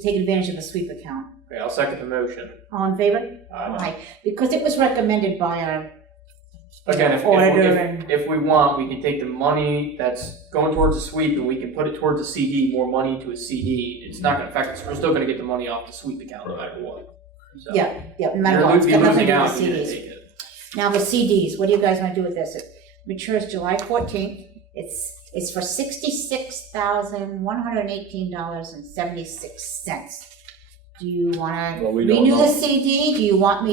take advantage of the sweep account. Okay, I'll second the motion. All in favor? Aye. Because it was recommended by our Again, auditor and. if we want, we can take the money that's going towards the sweep and we can put it towards a CD, more money into a CD. It's not gonna affect us, we're still gonna get the money off the sweep account no matter what. So, Yeah, no matter what, it's You're got nothing losing to do out, with you didn't CDs. take it. Now the CDs, what do you guys want to do with this? It matures July 14th. It's for $66,118.76. Do you want to Well, we don't renew the know. CD? Do you want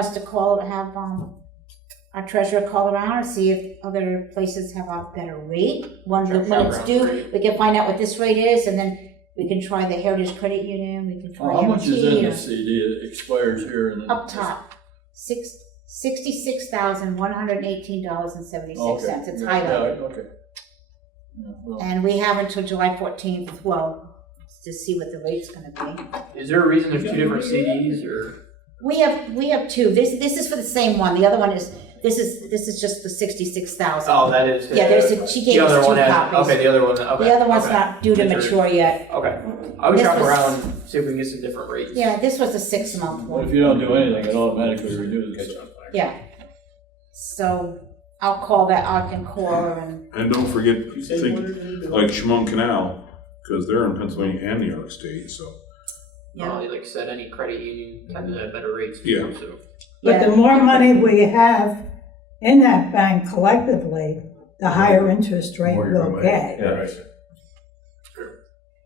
us to have our treasurer call around and see if other places have a better rate? When it's Shop due, around rate. we can find out what this rate is, and then we can try the Heritage Credit Union. We can try how much is in M&T, the CD that expires here? And then up top, $66,118.76. It's highlighted. Okay. Yeah, well, And we have until July 14th, well, to see what the rate's gonna be. Is there a reason there's two different CDs or? We have two. This is for the same one. The other one is, this is just the 66,000. Oh, that is. Yeah, she gave us two copies. Okay, the other one, okay. The other one's okay. not due to mature yet. Okay, I would This shop was- around, see if we can get some different rates. Yeah, this was a 6-month Well, one. if you don't do anything, it automatically renews itself. Yeah. So I can call her and, And don't forget, think like Chemung Canal, because they're in Pennsylvania and New York State, so. yeah. Like I said, any credit union tends to have better rates Yeah. too, so. But the more money we have in that bank collectively, the higher interest rate More you're we'll gonna get. make. Right.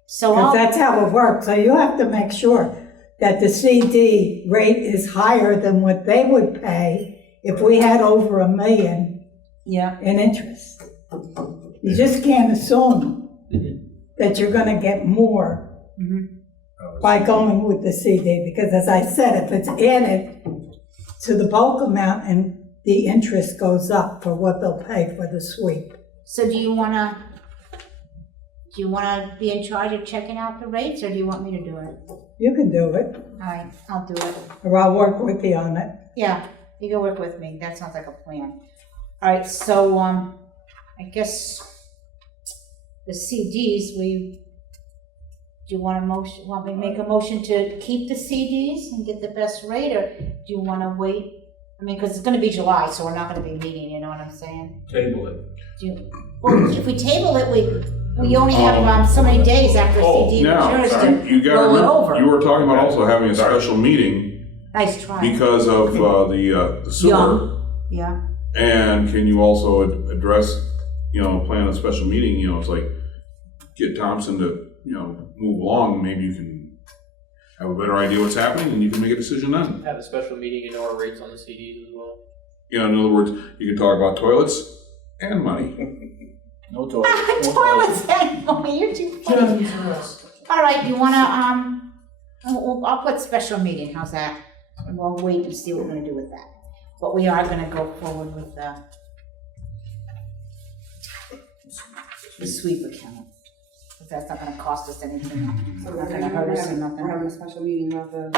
So Because that's how it works. So you have to make sure that the CD rate is higher than what they would pay if we had over $1 million yeah. in interest. You just can't assume that you're gonna get more by going with the CD, because as I said, if it's added to the bulk amount and the interest goes up for what they'll pay for the sweep. So do you wanna be in charge of checking out the rates, or do you want me to do it? You can do it, All right, I'll do it. or I'll work with you on it. Yeah, you can work with me. That sounds like a plan. All right, so, I guess the CDs, do you want me to make a motion to keep the CDs and get the best rate, or do you want to wait? I mean, because it's going to be July, so we're not going to be meeting, you know what I'm saying? Table it. Well, if we table it, we only have so many days after CD matures to You gotta roll it remember, over. you were talking about also having a special meeting Nice try. because of the sewer. Yeah. And can you also address, plan a special meeting, it's like, get Thompson to, move along, maybe you can have a better idea what's happening and you can make a decision then. Have a special meeting and know our rates on the CDs as well. In other words, you can talk about toilets and money. No toilets. Toilets and money, you're too funny. All right, you wanna, I'll put special meeting, how's that? And we'll wait and see what we're gonna do with that. But we are gonna go forward with the sweep account. But that's not gonna cost us anything. So Not gonna hurt us or we're nothing. having a special meeting about the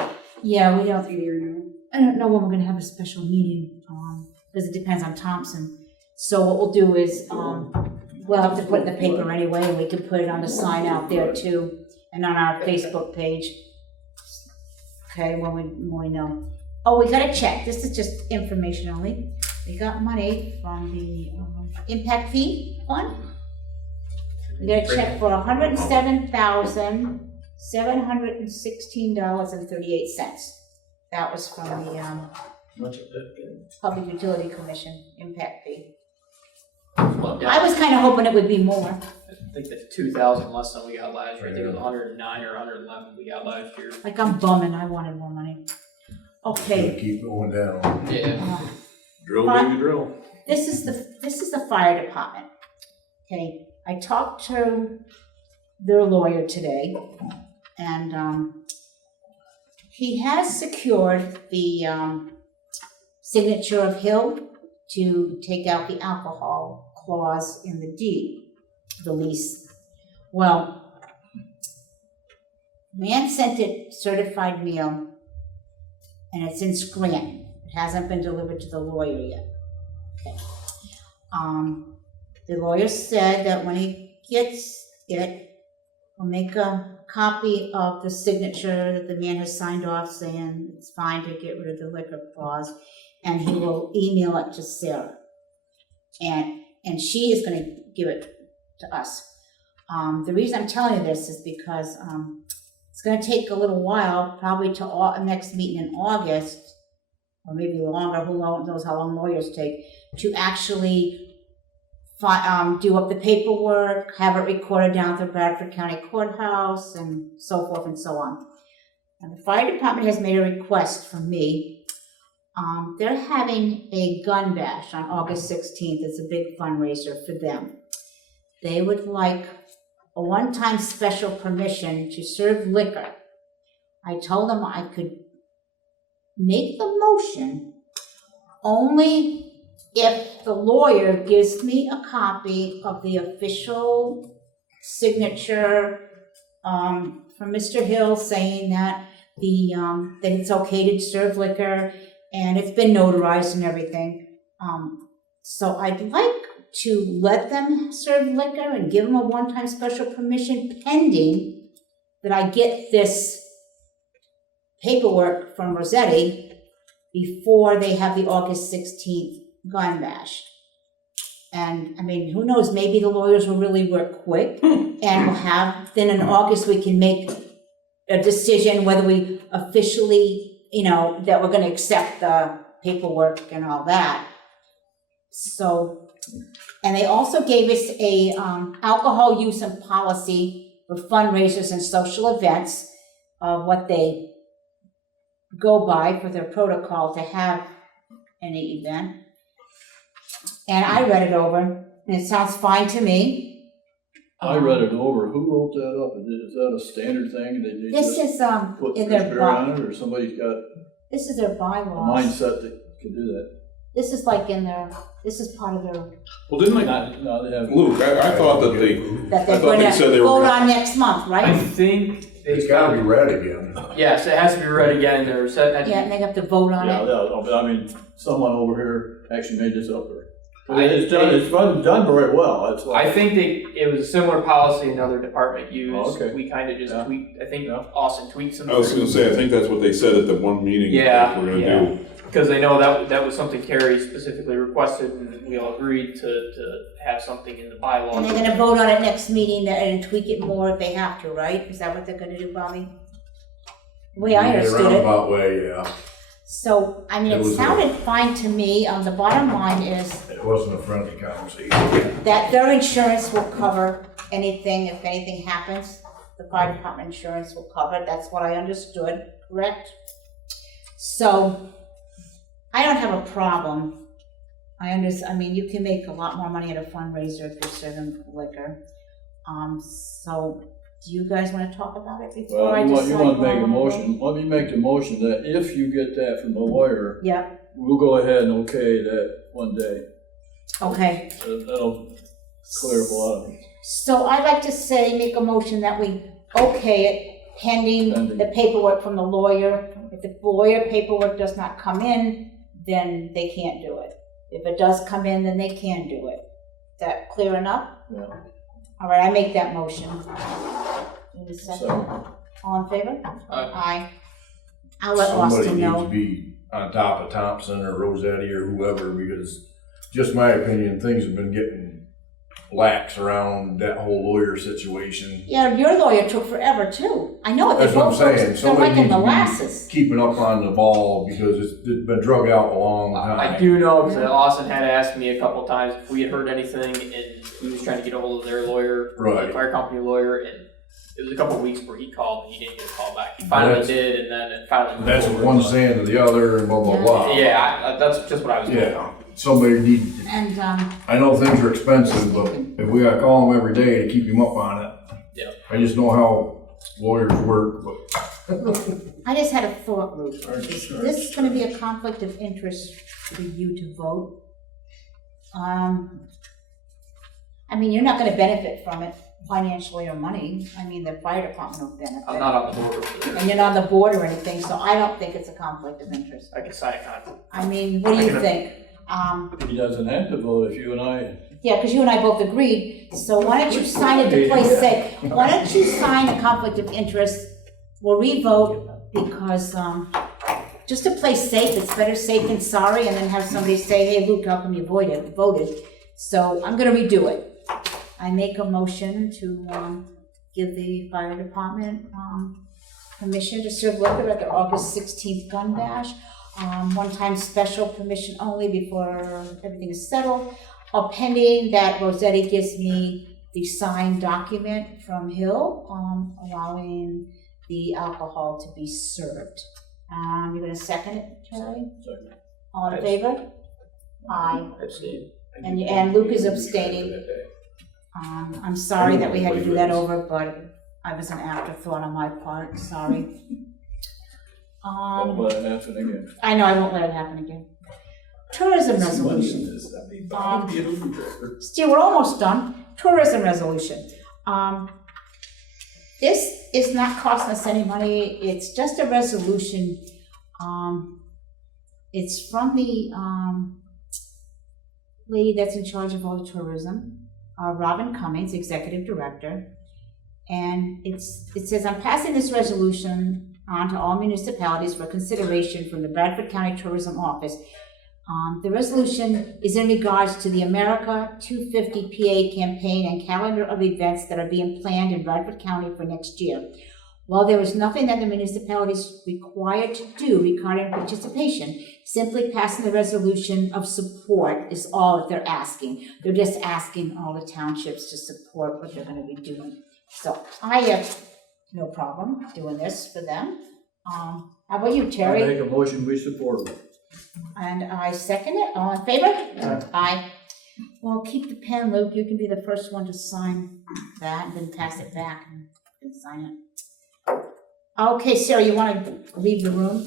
Yeah, we don't, CD renewal. I don't know when we're gonna have a special meeting, because it depends on Thompson. So what we'll do is, we'll have to put it in the paper anyway, and we can put it on the sign out there too, and on our Facebook page. Okay, when we know. Oh, we gotta check, this is just information only. We got money from the impact fee fund. We got a check for $107,716.38. That was from the Public Utility Commission impact fee. I was kind of hoping it would be more. I think that's 2,000 less than we got last year. I think it was 109 or 111 we got last year. Like I'm bumming, I wanted more money. Okay. Keep going down. Yeah. Drill, baby, drill. This is the fire department. Okay, I talked to their lawyer today, and he has secured the signature of Hill to take out the alcohol clause in the deed, the lease. Well, man sent it certified mail, and it's in Scranton. It hasn't been delivered to the lawyer yet. Okay. The lawyer said that when he gets it, he'll make a copy of the signature that the man has signed off saying it's fine to get rid of the liquor clause, and he will email it to Sarah. And she is going to give it to us. The reason I'm telling you this is because it's going to take a little while, probably to next meeting in August, or maybe longer, who knows how long lawyers take, to actually do up the paperwork, have it recorded down at the Bradford County Courthouse, and so forth and so on. And the fire department has made a request from me. They're having a gun bash on August 16th. It's a big fundraiser for them. They would like a one-time special permission to serve liquor. I told them I could make the motion only if the lawyer gives me a copy of the official signature from Mr. Hill saying that that it's okay to serve liquor, and it's been notarized and everything. So I'd like to let them serve liquor and give them a one-time special permission pending that I get this paperwork from Rossetti before they have the August 16th gun bash. And I mean, who knows, maybe the lawyers will really work quick and we'll have, then in August we can make a decision whether we officially, that we're gonna accept the paperwork and all that. So, and they also gave us a alcohol use and policy for fundraisers and social events, what they go by for their protocol to have any event. And I read it over, and it sounds fine to me. I read it over. Who wrote that up? Is that a standard thing? They This just is, put in their Ridgebury on it, or somebody's got a this is their bylaws. mindset that could do that? This is like in their, this is part of their, Well, didn't they, No, they haven't. Luke, I thought that that I they're thought they gonna said they were vote gonna- on next month, I right? think they It's gotta be read again. Yes, it has to be read again. Or set. Yeah, and they have to vote on Yeah, it. but I mean, someone over here actually made this up. I- It's done very well. That's why. I think it was a similar policy another department used. Oh, okay. We kind of just Yeah. tweaked. I think Yeah. Austin tweaked some. I was gonna say, I think that's what they said at the one meeting Yeah, that we're gonna yeah. do. Because they know that was something Carrie specifically requested, and we all agreed to have something in the bylaws. And they're gonna vote on it next meeting and tweak it more if they have to, right? Is that what they're gonna do, Bobby? The way I In a understood it. roundabout way, yeah. So, I mean, It it was a- sounded fine to me. The bottom line is It wasn't a friendly conversation. that their insurance will cover anything, if anything happens. The fire department insurance will cover it. That's what I understood, correct? So, I don't have a problem. I mean, you can make a lot more money at a fundraiser if you're serving liquor. So, do you guys wanna talk about it before Well, I you decide? want to make a what I wanna do? motion. Let me make the motion that if you get that from the lawyer, Yep, we'll go ahead and okay that one day. okay. That'll clear up a lot of it. So I'd like to say, make a motion that we okay it pending Pending. the paperwork from the lawyer. If the lawyer paperwork does not come in, then they can't do it. If it does come in, then they can do it. Is that clear enough? Yeah. All right, I make that motion. In a second. So, All in favor? Aye. Aye. I'll let Somebody Austin needs to know. be on top of Thompson or Rossetti or whoever, because just my opinion, things have been getting lax around that whole lawyer situation. Yeah, your lawyer took forever too. I know it. They That's what I'm both saying. took, they're Somebody like in needs to molasses. be keeping up on the ball because it's been drug out a long time. I do know because Austin had asked me a couple times if we had heard anything, and he was trying to get a hold of their lawyer, Right. the fire company lawyer, and it was a couple weeks where he called and he didn't get a call back. He finally That's- did, and then it finally. That's what one's saying to the other and blah, blah, blah. Yeah, that's just what I was doing. Yeah, somebody needs, And, I know things are expensive, but if we gotta call them every day to keep him up on it. Yeah. I just know how lawyers work, but I just had a thought, Ruth. Is this gonna be a conflict of interest for you to vote? I mean, you're not gonna benefit from it financially or money. I mean, the fire department will benefit. I'm not on the board for this. And you're not on the board or anything, so I don't think it's a conflict of interest. I can sign a contract. I mean, what do you think? he doesn't have to vote if you and I. Yeah, because you and I both agreed, so why don't you sign it to play safe? Why don't you sign a conflict of interest? We'll re-vote because, just to play safe, it's better safe than sorry, and then have somebody say, hey, Luke, how come you voted? So I'm gonna redo it. I make a motion to, give the fire department, permission to serve liquor at their August 16th gun bash. One-time special permission only before everything is settled. Pending that Rossetti gives me the signed document from Hill, allowing the alcohol to be served. You're gonna second it, Charlie? Second. All in favor? Aye. Abstain. And Luke is abstaining. I'm sorry that we had to do that over, but I was an afterthought on my part, sorry. Don't let it happen again. I know, I won't let it happen again. Tourism resolution. Steve, we're almost done. Tourism resolution. This is not costing us any money. It's just a resolution. It's from the lady that's in charge of all the tourism, Robin Cummings, Executive Director. And it says, I'm passing this resolution on to all municipalities for consideration from the Bradford County Tourism Office. The resolution is in regards to the America 250 PA campaign and calendar of events that are being planned in Bradford County for next year. While there is nothing that the municipality is required to do regarding participation, simply passing the resolution of support is all that they're asking. They're just asking all the townships to support what they're going to be doing. So I have no problem doing this for them. How about you, I Terry? make a motion, we support it. And I second it. All in favor? Aye. Well, keep the pen, Luke, you can be the first one to sign that and then pass it back and sign it. Okay, Sarah, you want to leave the room?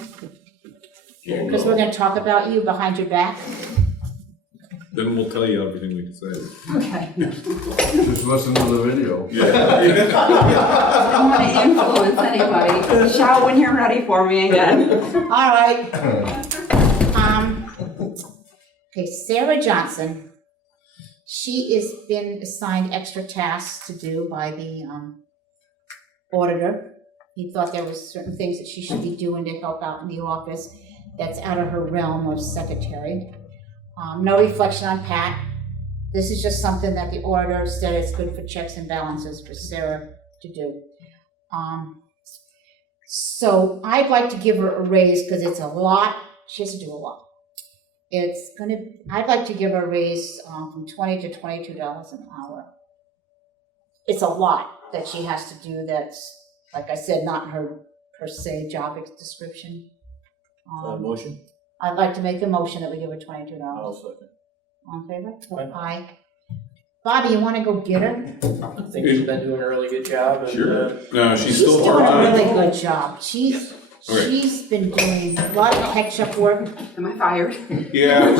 Because we're going to talk about you behind your back. Then we'll tell you everything we can say. Okay. Just listen to the video. I don't want to influence anybody. Shout when you're ready for me again. All right. Okay, Sarah Johnson. She has been assigned extra tasks to do by the auditor. He thought there was certain things that she should be doing to help out in the office. That's out of her realm of secretary. No reflection on Pat. This is just something that the auditor said is good for checks and balances for Sarah to do. So I'd like to give her a raise because it's a lot. She has to do a lot. I'd like to give her a raise from $20 to $22 an hour. It's a lot that she has to do that's, like I said, not her per se job description. Motion? I'd like to make a motion that we give her $22. I'll second. All in favor? Aye. Bobby, you want to go get her? I think she's been doing a really good job. And, Sure. No, she's She's still doing a part-time. really good job. She's been doing a lot of catch-up work. Am I fired? Yeah,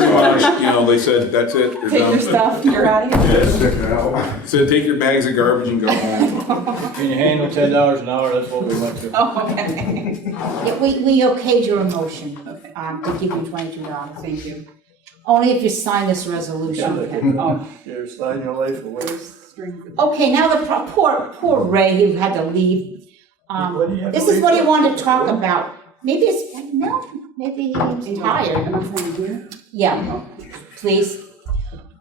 they said, that's it. you're Take done. your stuff, you're out of here. Stick it out. Said, take your bags of garbage and go home. Can you handle $10 an hour? That's what we went to. Oh, okay. Yeah, we okayed your motion Okay. to give you $22. Thank you. Only if you sign this resolution. Oh, You're sliding your life away. Okay, now the poor Ray who had to leave. What do you have to This is leave what he for? wanted to talk about. Maybe he's tired. Am I signing here? Yeah, please.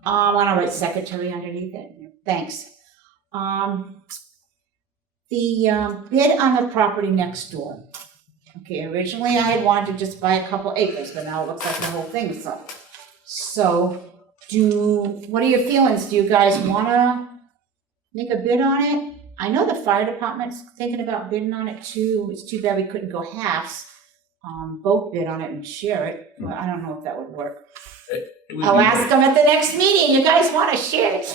I want to write secretary underneath it. Thanks. The bid on the property next door. Okay, originally I had wanted to just buy a couple acres, but now it looks like the whole thing is up. So, what are your feelings? Do you guys want to make a bid on it? I know the fire department's thinking about bidding on it too. It's too bad we couldn't go halves. Both bid on it and share it, but I don't know if that would work. I'll ask them at the next meeting. You guys want to share it?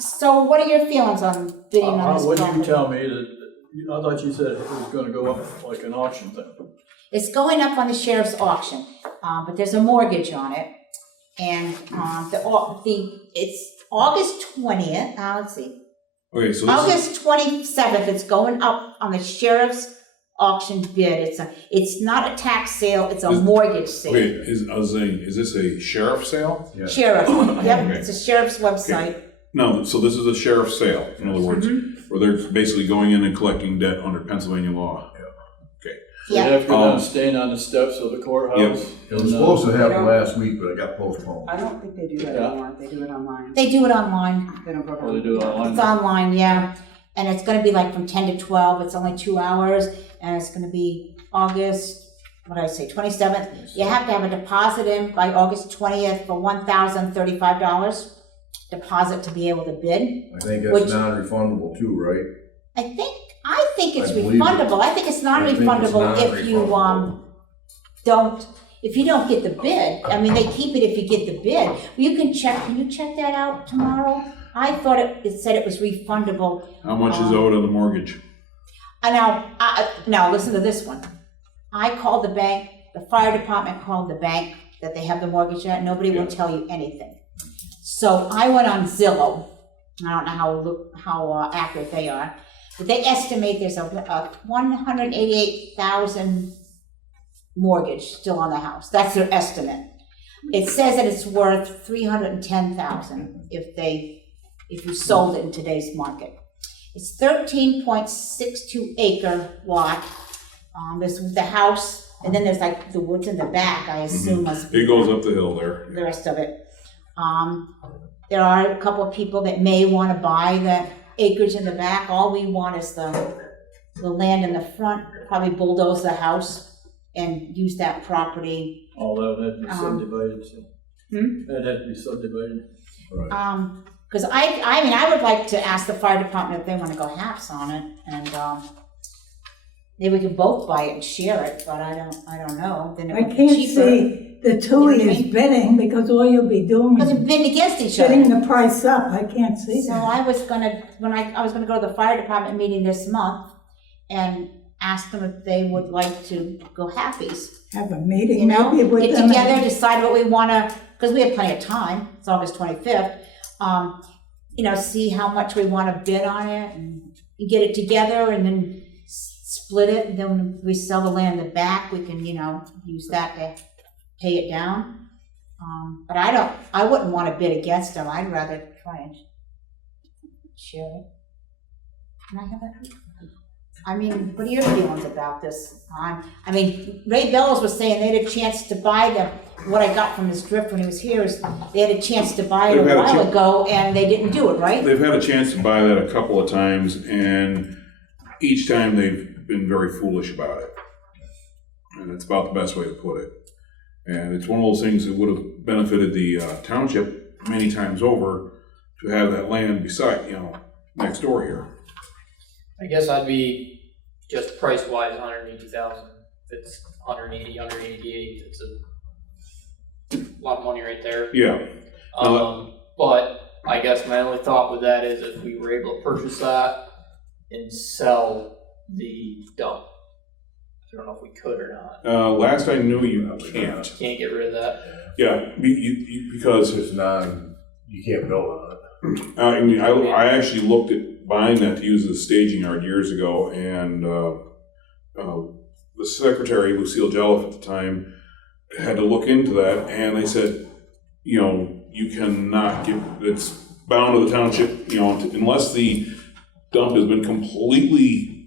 So what are your feelings on bidding on this What did property? you tell me that, I thought you said it was gonna go up like an auction thing. It's going up on the sheriff's auction, but there's a mortgage on it. And it's August 20th, let's see. Okay, so August 27th, it's going up on the sheriff's auction bid. It's not a tax sale, it's a mortgage sale. okay, I was saying, is this a sheriff sale? Yeah. Sheriff, yep, Okay. it's a sheriff's website. No, so this is a sheriff's sale, in other words, where they're basically going in and collecting debt under Pennsylvania law. So you Yeah. have to go down, stand on the steps of the courthouse. It was supposed to happen last week, but it got postponed. I don't think they do that Yeah. anymore. They do it online. They do it online. They don't go Oh, they down. do it online? It's online, yeah. And it's gonna be like from 10 to 12, it's only 2 hours, and it's gonna be August, 27th. You have to have a deposit in by August 20th for $1,035 deposit to be able to bid. I think that's Which- non-refundable too, right? I think it's I believe it. refundable. I think it's non-refundable if you, if you don't get the bid. I mean, they keep it if you get the bid. You can you check that out tomorrow? I thought it said it was refundable. How much is owed on the mortgage? Now listen to this one. I called the bank, the fire department called the bank that they have the mortgage at, nobody will tell you anything. So I went on Zillow, I don't know how accurate they are, but they estimate there's a $188,000 mortgage still on the house, that's their estimate. It says that it's worth $310,000 if you sold it in today's market. It's 13.62 acre lot. There's the house, and then there's like the woods in the back, I assume must be It goes up the hill there. the rest of it. There are a couple of people that may want to buy the acreage in the back. All we want is the land in the front, probably bulldoze the house and use that property. All that would have to be subdivided, so. That'd have to be subdivided. Because I would like to ask the fire department if they want to go halves on it, and maybe we could both buy it and share it, but I don't know. Then it I would be can't cheaper. see the TUI is bidding, because all you'll be doing Because they're is bidding against each bidding other. the price up. I can't see So that. I was gonna, I was gonna go to the fire department meeting this month and ask them if they would like to go halfies. Have a You meeting know, maybe with get them. together, decide what we wanna, because we have plenty of time, it's August 25th. You know, see how much we wanna bid on it and get it together and then split it. And then when we sell the land in the back, we can, you know, use that to pay it down. But I wouldn't wanna bid against them, I'd rather try and share it. Can I have that? I mean, what are your feelings about this? I mean, Ray Bellows was saying they had a chance to buy what I got from his drift when he was here is they had a chance to buy it a They've had a while ago and they didn't do it, right? They've had a chance to buy that a couple of times, and each time they've been very foolish about it. And it's about the best way to put it. And it's one of those things that would have benefited the township many times over to have that land beside, you know, next door here. I guess I'd be just price wise, 180,000. If it's 180, 188, it's a lot of money right there. Yeah. But I guess my only thought with that is if we were able to purchase that and sell the dump. I don't know if we could or not. Last I knew, you can't. Can't get rid of that. Yeah, because It's you can't build on it. I mean, I actually looked at buying that to use as a staging yard years ago, and the secretary, Lucille Jelliff at the time, had to look into that, and they said, you know, you cannot give, it's bound to the township, you know, unless the dump has been completely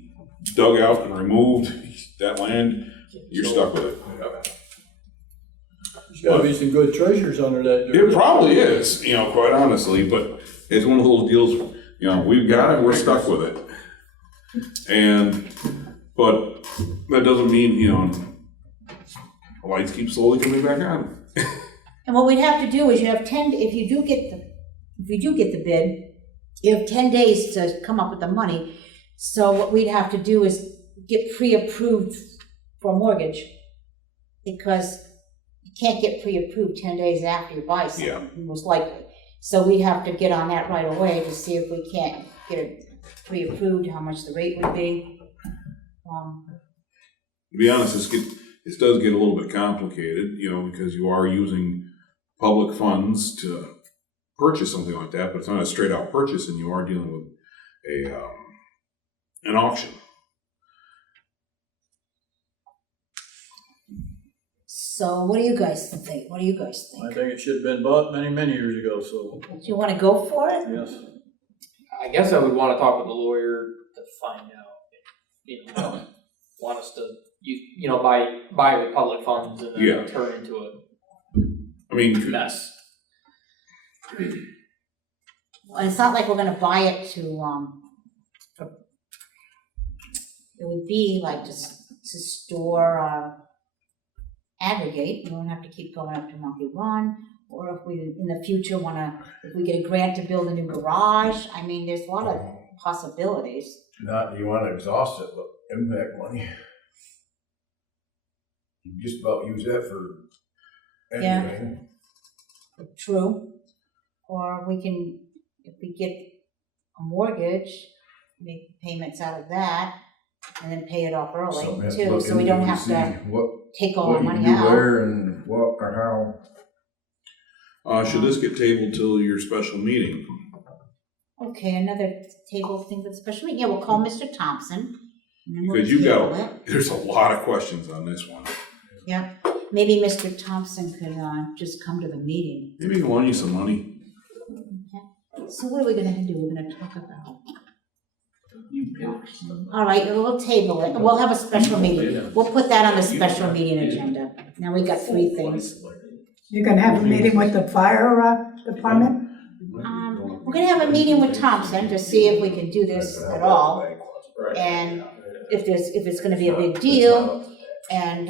dug out and removed, that land, you're stuck with it. There's gotta be some good treasures under that dirt. It probably is, you know, quite honestly, but it's one of those deals, you know, we've got it, we're stuck with it. But that doesn't mean, you know, the lights keep slowly coming back on. And what we'd have to do is you have 10, if you do get the bid, you have 10 days to come up with the money. So what we'd have to do is get pre-approved for mortgage, because you can't get pre-approved 10 days after you buy something, most likely. So we'd have to get on that right away to see if we can't get it pre-approved, how much the rate would be. To be honest, this does get a little bit complicated, you know, because you are using public funds to purchase something like that, but it's not a straight out purchase, and you are dealing with an auction. So what do you guys think? What do you guys I think? think it should have been bought many, many years ago, so, Do you want to go for it? yes. I guess I would want to talk with the lawyer to find out, you know, want us to, you know, buy with public funds and then turn into a mess. Well, it's not like we're gonna buy it to, it would be like to store, aggregate. We won't have to keep going up to Monkey Run, or if we, in the future, if we get a grant to build a new garage. I mean, there's a lot of possibilities. Not you want to exhaust it, but impact money. You can just about use that for anything. True. Or we can, if we get a mortgage, make payments out of that, and then pay it off early too, so we don't have to take all our money out. Where and what or how. Should this get tabled till your special meeting? Okay, another table thing for the special meeting. Yeah, we'll call Mr. Thompson. And then we'll Because you table got, it. there's a lot of questions on this one. Yeah, maybe Mr. Thompson could just come to the meeting. Maybe he can loan you some money. Okay. So what are we gonna do? We're gonna talk about. All right, we'll table it. We'll have a special meeting. We'll put that on the special meeting agenda. Now we got 3 things. You're gonna have a meeting with the fire department? We're gonna have a meeting with Thompson to see if we can do this at all, and if it's gonna be a big deal, and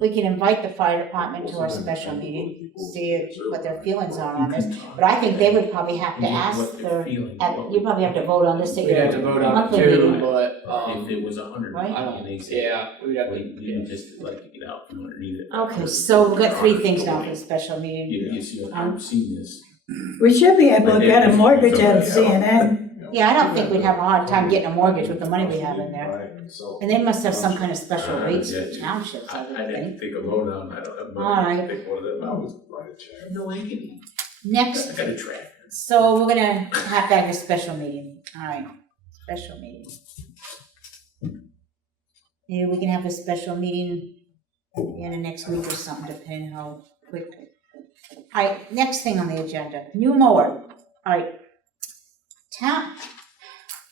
we can invite the fire department to our special meeting, see what their feelings are on this. But I think they would probably have to ask you probably have to vote on this. We'd have to vote on it monthly too, meeting. but If it was 100, Right? I don't, yeah, we'd have to. just like, it out from underneath it. Okay, so we've got 3 things now for the special meeting. You see, I've seen this. We should be able to get a mortgage out of CNN. Yeah, I don't think we'd have a hard time getting a mortgage with the money we have in there. And they must have some kind of special rates for townships, I would I didn't think. think a loan on, I don't have All money. right. I think one of them, I was right a check. No way can you. Next, I got a track. so we're gonna have to have a special meeting. All right, special meeting. Yeah, we can have a special meeting in the next week or something, depending how quick. All right, next thing on the agenda, new mower. All right,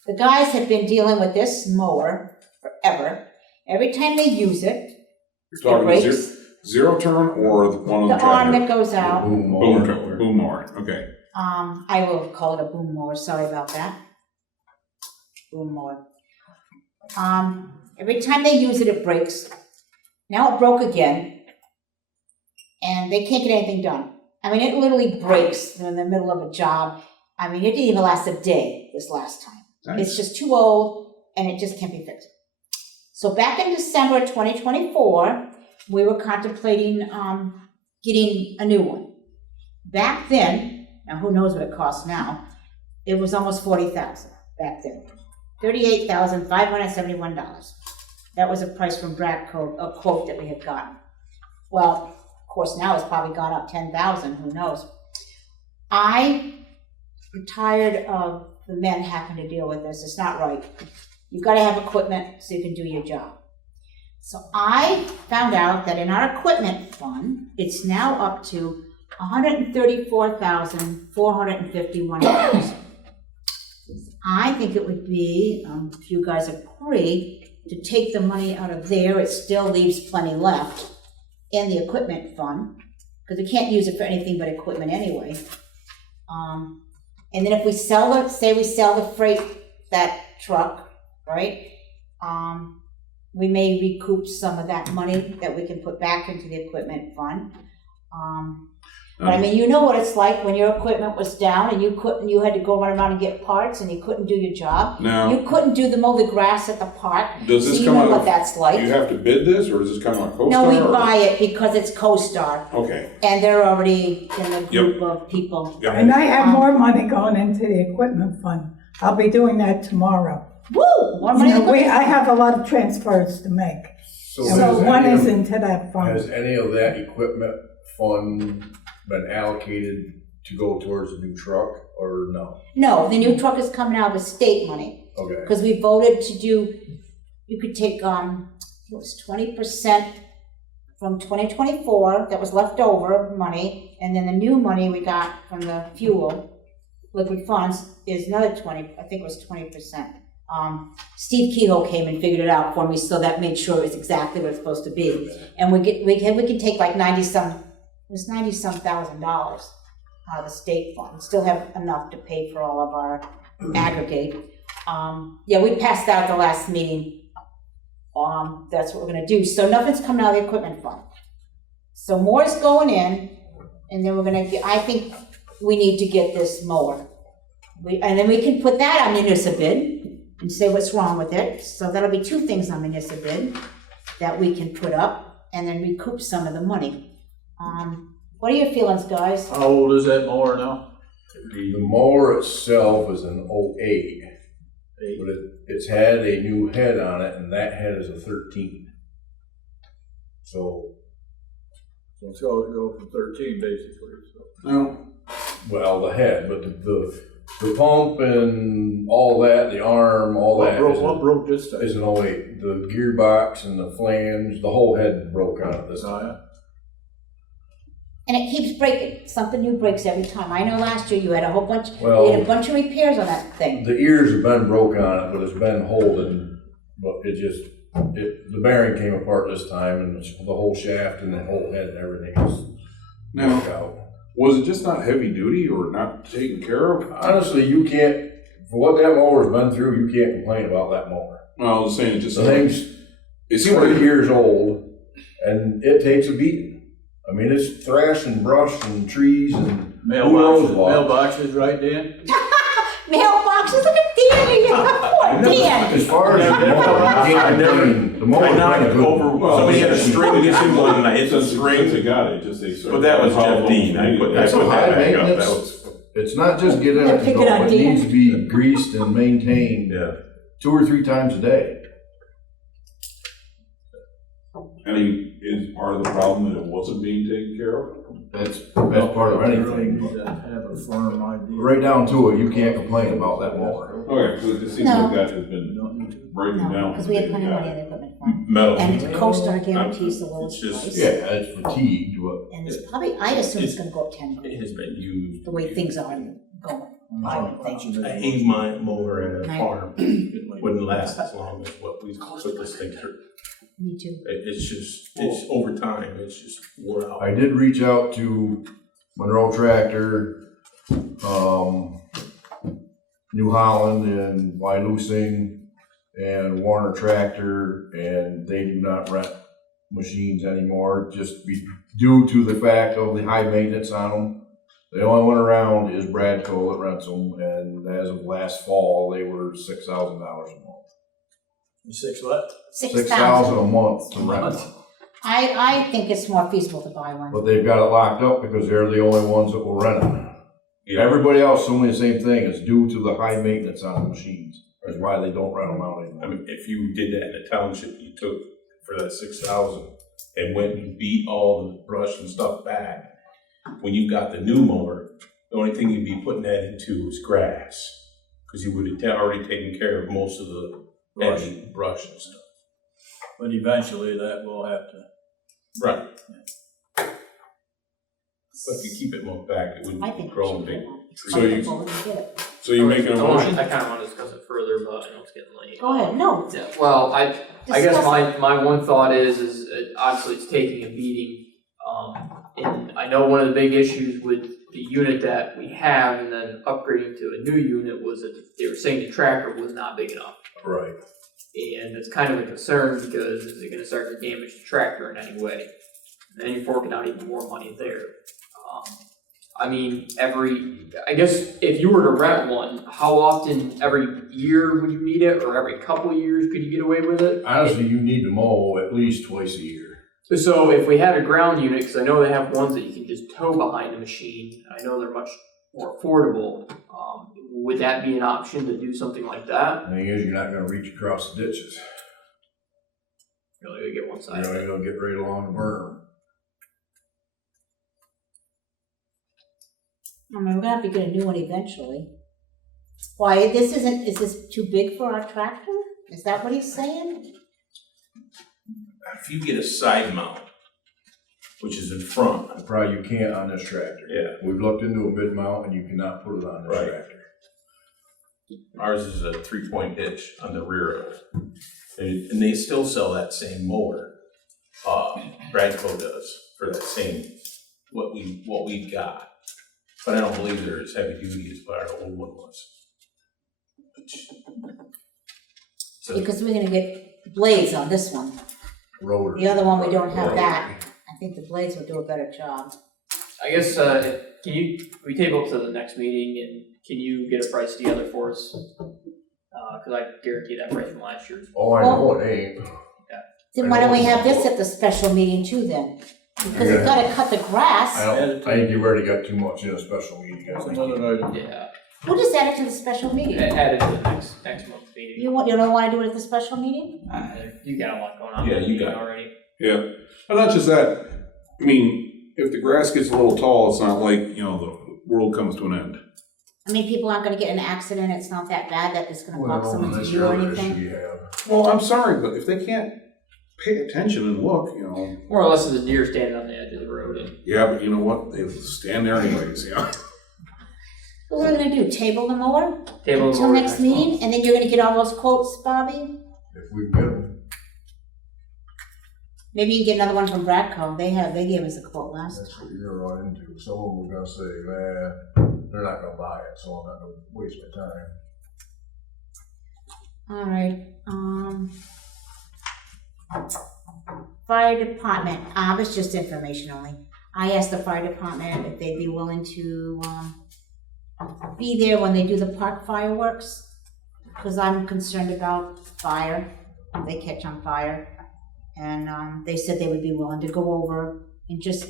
the guys have been dealing with this mower forever. Every time they use it, You're talking it breaks. zero turn or the one on the The arm tractor? that goes out. Boom Boom mower, okay. I will call it a boom mower, sorry about that. Boom mower. Every time they use it, it breaks. Now it broke again, and they can't get anything done. I mean, it literally breaks in the middle of a job. I mean, it didn't even last a day this last time. Nice. It's just too old, and it just can't be fixed. So back in December 2024, we were contemplating getting a new one. Back then, now who knows what it costs now, it was almost $40,000 back then. $38,571. That was a price from Bradco, a quote that we had gotten. Well, of course, now it's probably gone up 10,000, who knows. I'm tired of the men having to deal with this. It's not right. You've got to have equipment so you can do your job. So I found out that in our equipment fund, it's now up to $134,451. I think it would be, if you guys agree, to take the money out of there. It still leaves plenty left in the equipment fund, because we can't use it for anything but equipment anyway. And then if we sell it, say we sell the freight, that truck, right? We may recoup some of that money that we can put back into the equipment fund. But I mean, you know what it's like when your equipment was down and you had to go run around and get parts and you couldn't do your job. Now, You couldn't mow the grass at the park. does this So you come know out what of, that's like. do you have to bid this, or does this come out of CoStar? No, we or- buy it because it's CoStar, Okay. and they're already in the group of people. Yep. And I have more money going into the equipment fund. I'll be doing that tomorrow. Woo! More You money. know, I have a lot of transfers to make. So So has one any is of- into that Has fund. any of that equipment fund been allocated to go towards a new truck, or no? No, the new truck is coming out of the state money, Okay. because we voted to do, you could take, it was 20% from 2024 that was left over money, and then the new money we got from the fuel, liquid funds, is another 20, I think it was 20%. Steve Kehoe came and figured it out for me, so that made sure it was exactly what it's supposed to be. And we can take like 90-some thousand dollars out of the state fund, still have enough to pay for all of our aggregate. Yeah, we passed out the last meeting. That's what we're gonna do. So nothing's coming out of the equipment fund. So more's going in, and then we're gonna get, I think we need to get this mower. And then we can put that on municipal bid and say what's wrong with it. So that'll be 2 things on municipal bid that we can put up and then recoup some of the money. What are your feelings, guys? How old is that mower now? The mower itself is an 08, but it's had a new head on it, and that head is a 13. So, So it's going to go from 13 basically, so. No. well, the head, but the pump and all that, the arm, all that What broke this time? is an 08. The gearbox and the flange, the whole head broke on it this time. Oh, yeah. And it keeps breaking. Something new breaks every time. I know last year you had a whole bunch, Well, we had a bunch of repairs on that thing. The ears have been broke on it, but it's been holding, but the bearing came apart this time, and the whole shaft and the whole head and everything is knocked out. Was it just not heavy duty or not taken care of? Honestly, you can't, for what that mower's been through, you can't complain about that mower. Well, I was saying, it just The thing's it seemed 20 like years old, and it takes a beating. I mean, it's thrash and brush and trees and who knows what. Mailboxes, right, Dan? Mailboxes, look at Danny. Poor Dan. As far as the mower, you can't complain. The mower's been good. Somebody had a string against one and I hit the Since string. they got it, just they. But that was Jeff Dean. I put That's a that high back up. That maintenance. was, It's not just get in They're it and picking go, on it Dan. needs to be greased and maintained yeah. 2 or 3 times a day. I mean, is part of the problem that it wasn't being taken care of? That's part of Really anything. need to have a firm idea. Right down to it, you can't complain about that mower. Okay, so it seems No. like that has been You don't need to. breaking No, down. because we have plenty of money in the equipment fund. Metal. And CoStar guarantees the lowest It's just- price. Yeah, it's fatigued, but And it's probably, I assume it's gonna go up 10 It grand, has been used. the way things are going. I would think. I hate my mower in a farm. Wouldn't last as long as what we put this thing through. Me too. It's just, it's over time, it's just worn out. I did reach out to Monroe Tractor, New Holland and Wyalusing and Warner Tractor, and they do not rent machines anymore, just due to the fact of the high maintenance on them. The only one around is Bradco that rents them, and as of last fall, they were $6,000 a month. 6 what? 6,000 a month to rent them. I think it's more feasible to buy one. But they've got it locked up because they're the only ones that will rent them. Everybody else told me the same thing, it's due to the high maintenance on the machines, that's why they don't rent them out I anymore. mean, if you did that in a township, you took for that 6,000 and went and beat all the brush and stuff back. When you got the new mower, the only thing you'd be putting that into is grass, because you would have already taken care of most of the heavy brush and stuff. But eventually that will have to. Right. But if you keep it mowed back, it I wouldn't think grow we should big get one. So you- Well, we can get it. So you're making a motion? I kind of want to discuss it further, but I know it's getting late. Go ahead, no. Yeah, well, I guess Discuss my one thought is obviously it's taking a beating. And I know one of the big issues with the unit that we have and then upgrading to a new unit was that they were saying the tractor was not big enough. Right. And it's kind of a concern because is it gonna start to damage the tractor in any way? And then you're forking out even more money there. I mean, I guess if you were to rent one, how often, every year would you need it, or every couple of years could you get away with it? Honestly, you need to mow at least twice a year. So if we had a ground unit, because I know they have ones that you can just tow behind the machine, I know they're much more affordable, would that be an option to do something like that? The thing is, you're not gonna reach across the ditches. You're only gonna get one You're side. only gonna get right along the berm. I mean, we're gonna have to get a new one eventually. Why, is this too big for our tractor? Is that what he's saying? If you get a side mount, which is in front, Probably you can't on this tractor. yeah, We've looked into a mid mount and you cannot put it on this Right. tractor. ours is a 3-point hitch on the rear of it. And they still sell that same mower. Bradco does for that same, what we got. But I don't believe they're as heavy duty as our old one was. So, Because we're gonna get blades on this one. Rotor. The other one, we don't have Rotor. that. I think the blades will do a better job. I guess, we table it to the next meeting, and can you get a price together for us? Cause I guarantee that price from last year. Oh, I know it ain't. Then why don't we have this at the special meeting too then? Because we've gotta cut the grass. I think you've already got too much in a special meeting. I That's think. another item. Yeah, We'll just add it to the special meeting. add it to the next month's meeting. You don't wanna do it at the special meeting? You got a lot going on. Yeah, with the you meeting got it. already. Yeah, and not just that, I mean, if the grass gets a little tall, it's not like, the world comes to an end. I mean, people aren't gonna get in an accident, it's not that bad that it's gonna cause someone to that's do the or other issue anything. you have. Well, I'm sorry, but if they can't pay attention and look, More or less, the deer standing on the edge of the road. And yeah, but you know what, they stand there anyways, What are we gonna do, table the mower table until mower next meeting, and then you're gonna get all those quotes, Bobby? If we get them. Maybe you can get another one from Bradco, they gave us a quote last That's time. what you're gonna run into. Someone was gonna say, man, they're not gonna buy it, so I'm not gonna waste my time. All right, fire department, it's just information only. I asked the fire department if they'd be willing to, be there when they do the park fireworks. because I'm concerned about fire, if they catch on fire. And they said they would be willing to go over and just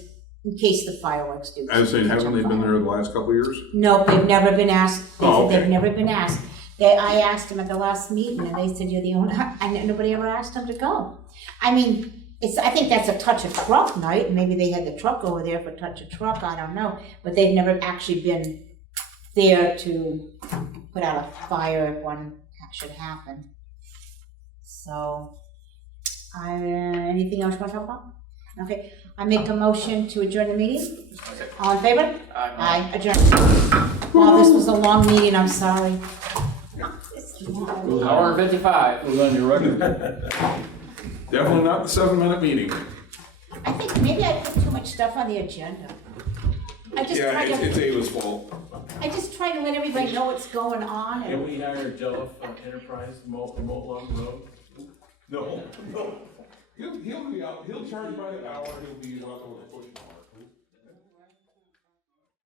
in case the fireworks do. I was saying, catch haven't on they been fire. there the last couple of years? No, they've never been asked. They Oh, said they've okay. never been asked. I asked them at the last meeting, and they said, you're the owner, and nobody ever asked them to go. I mean, I think that's a touch a truck night, maybe they had the truck over there for touch a truck, I don't know. But they've never actually been there to put out a fire if one should happen. So, anything else you want to talk about? Okay, I make a motion to adjourn the meeting. All in favor? Aye, adjourn. Wow, this was a long meeting, I'm sorry. Hour and 55. Put it on your record. Definitely not the 7-minute meeting. I think maybe I put too much stuff on the agenda. I just Yeah, try it's to, Ava's fault. I just try to let everybody know what's going on Can and we hire Jello from Enterprise to mow along the road? No. He'll be out, he'll charge by the hour, he'll be out there with a push.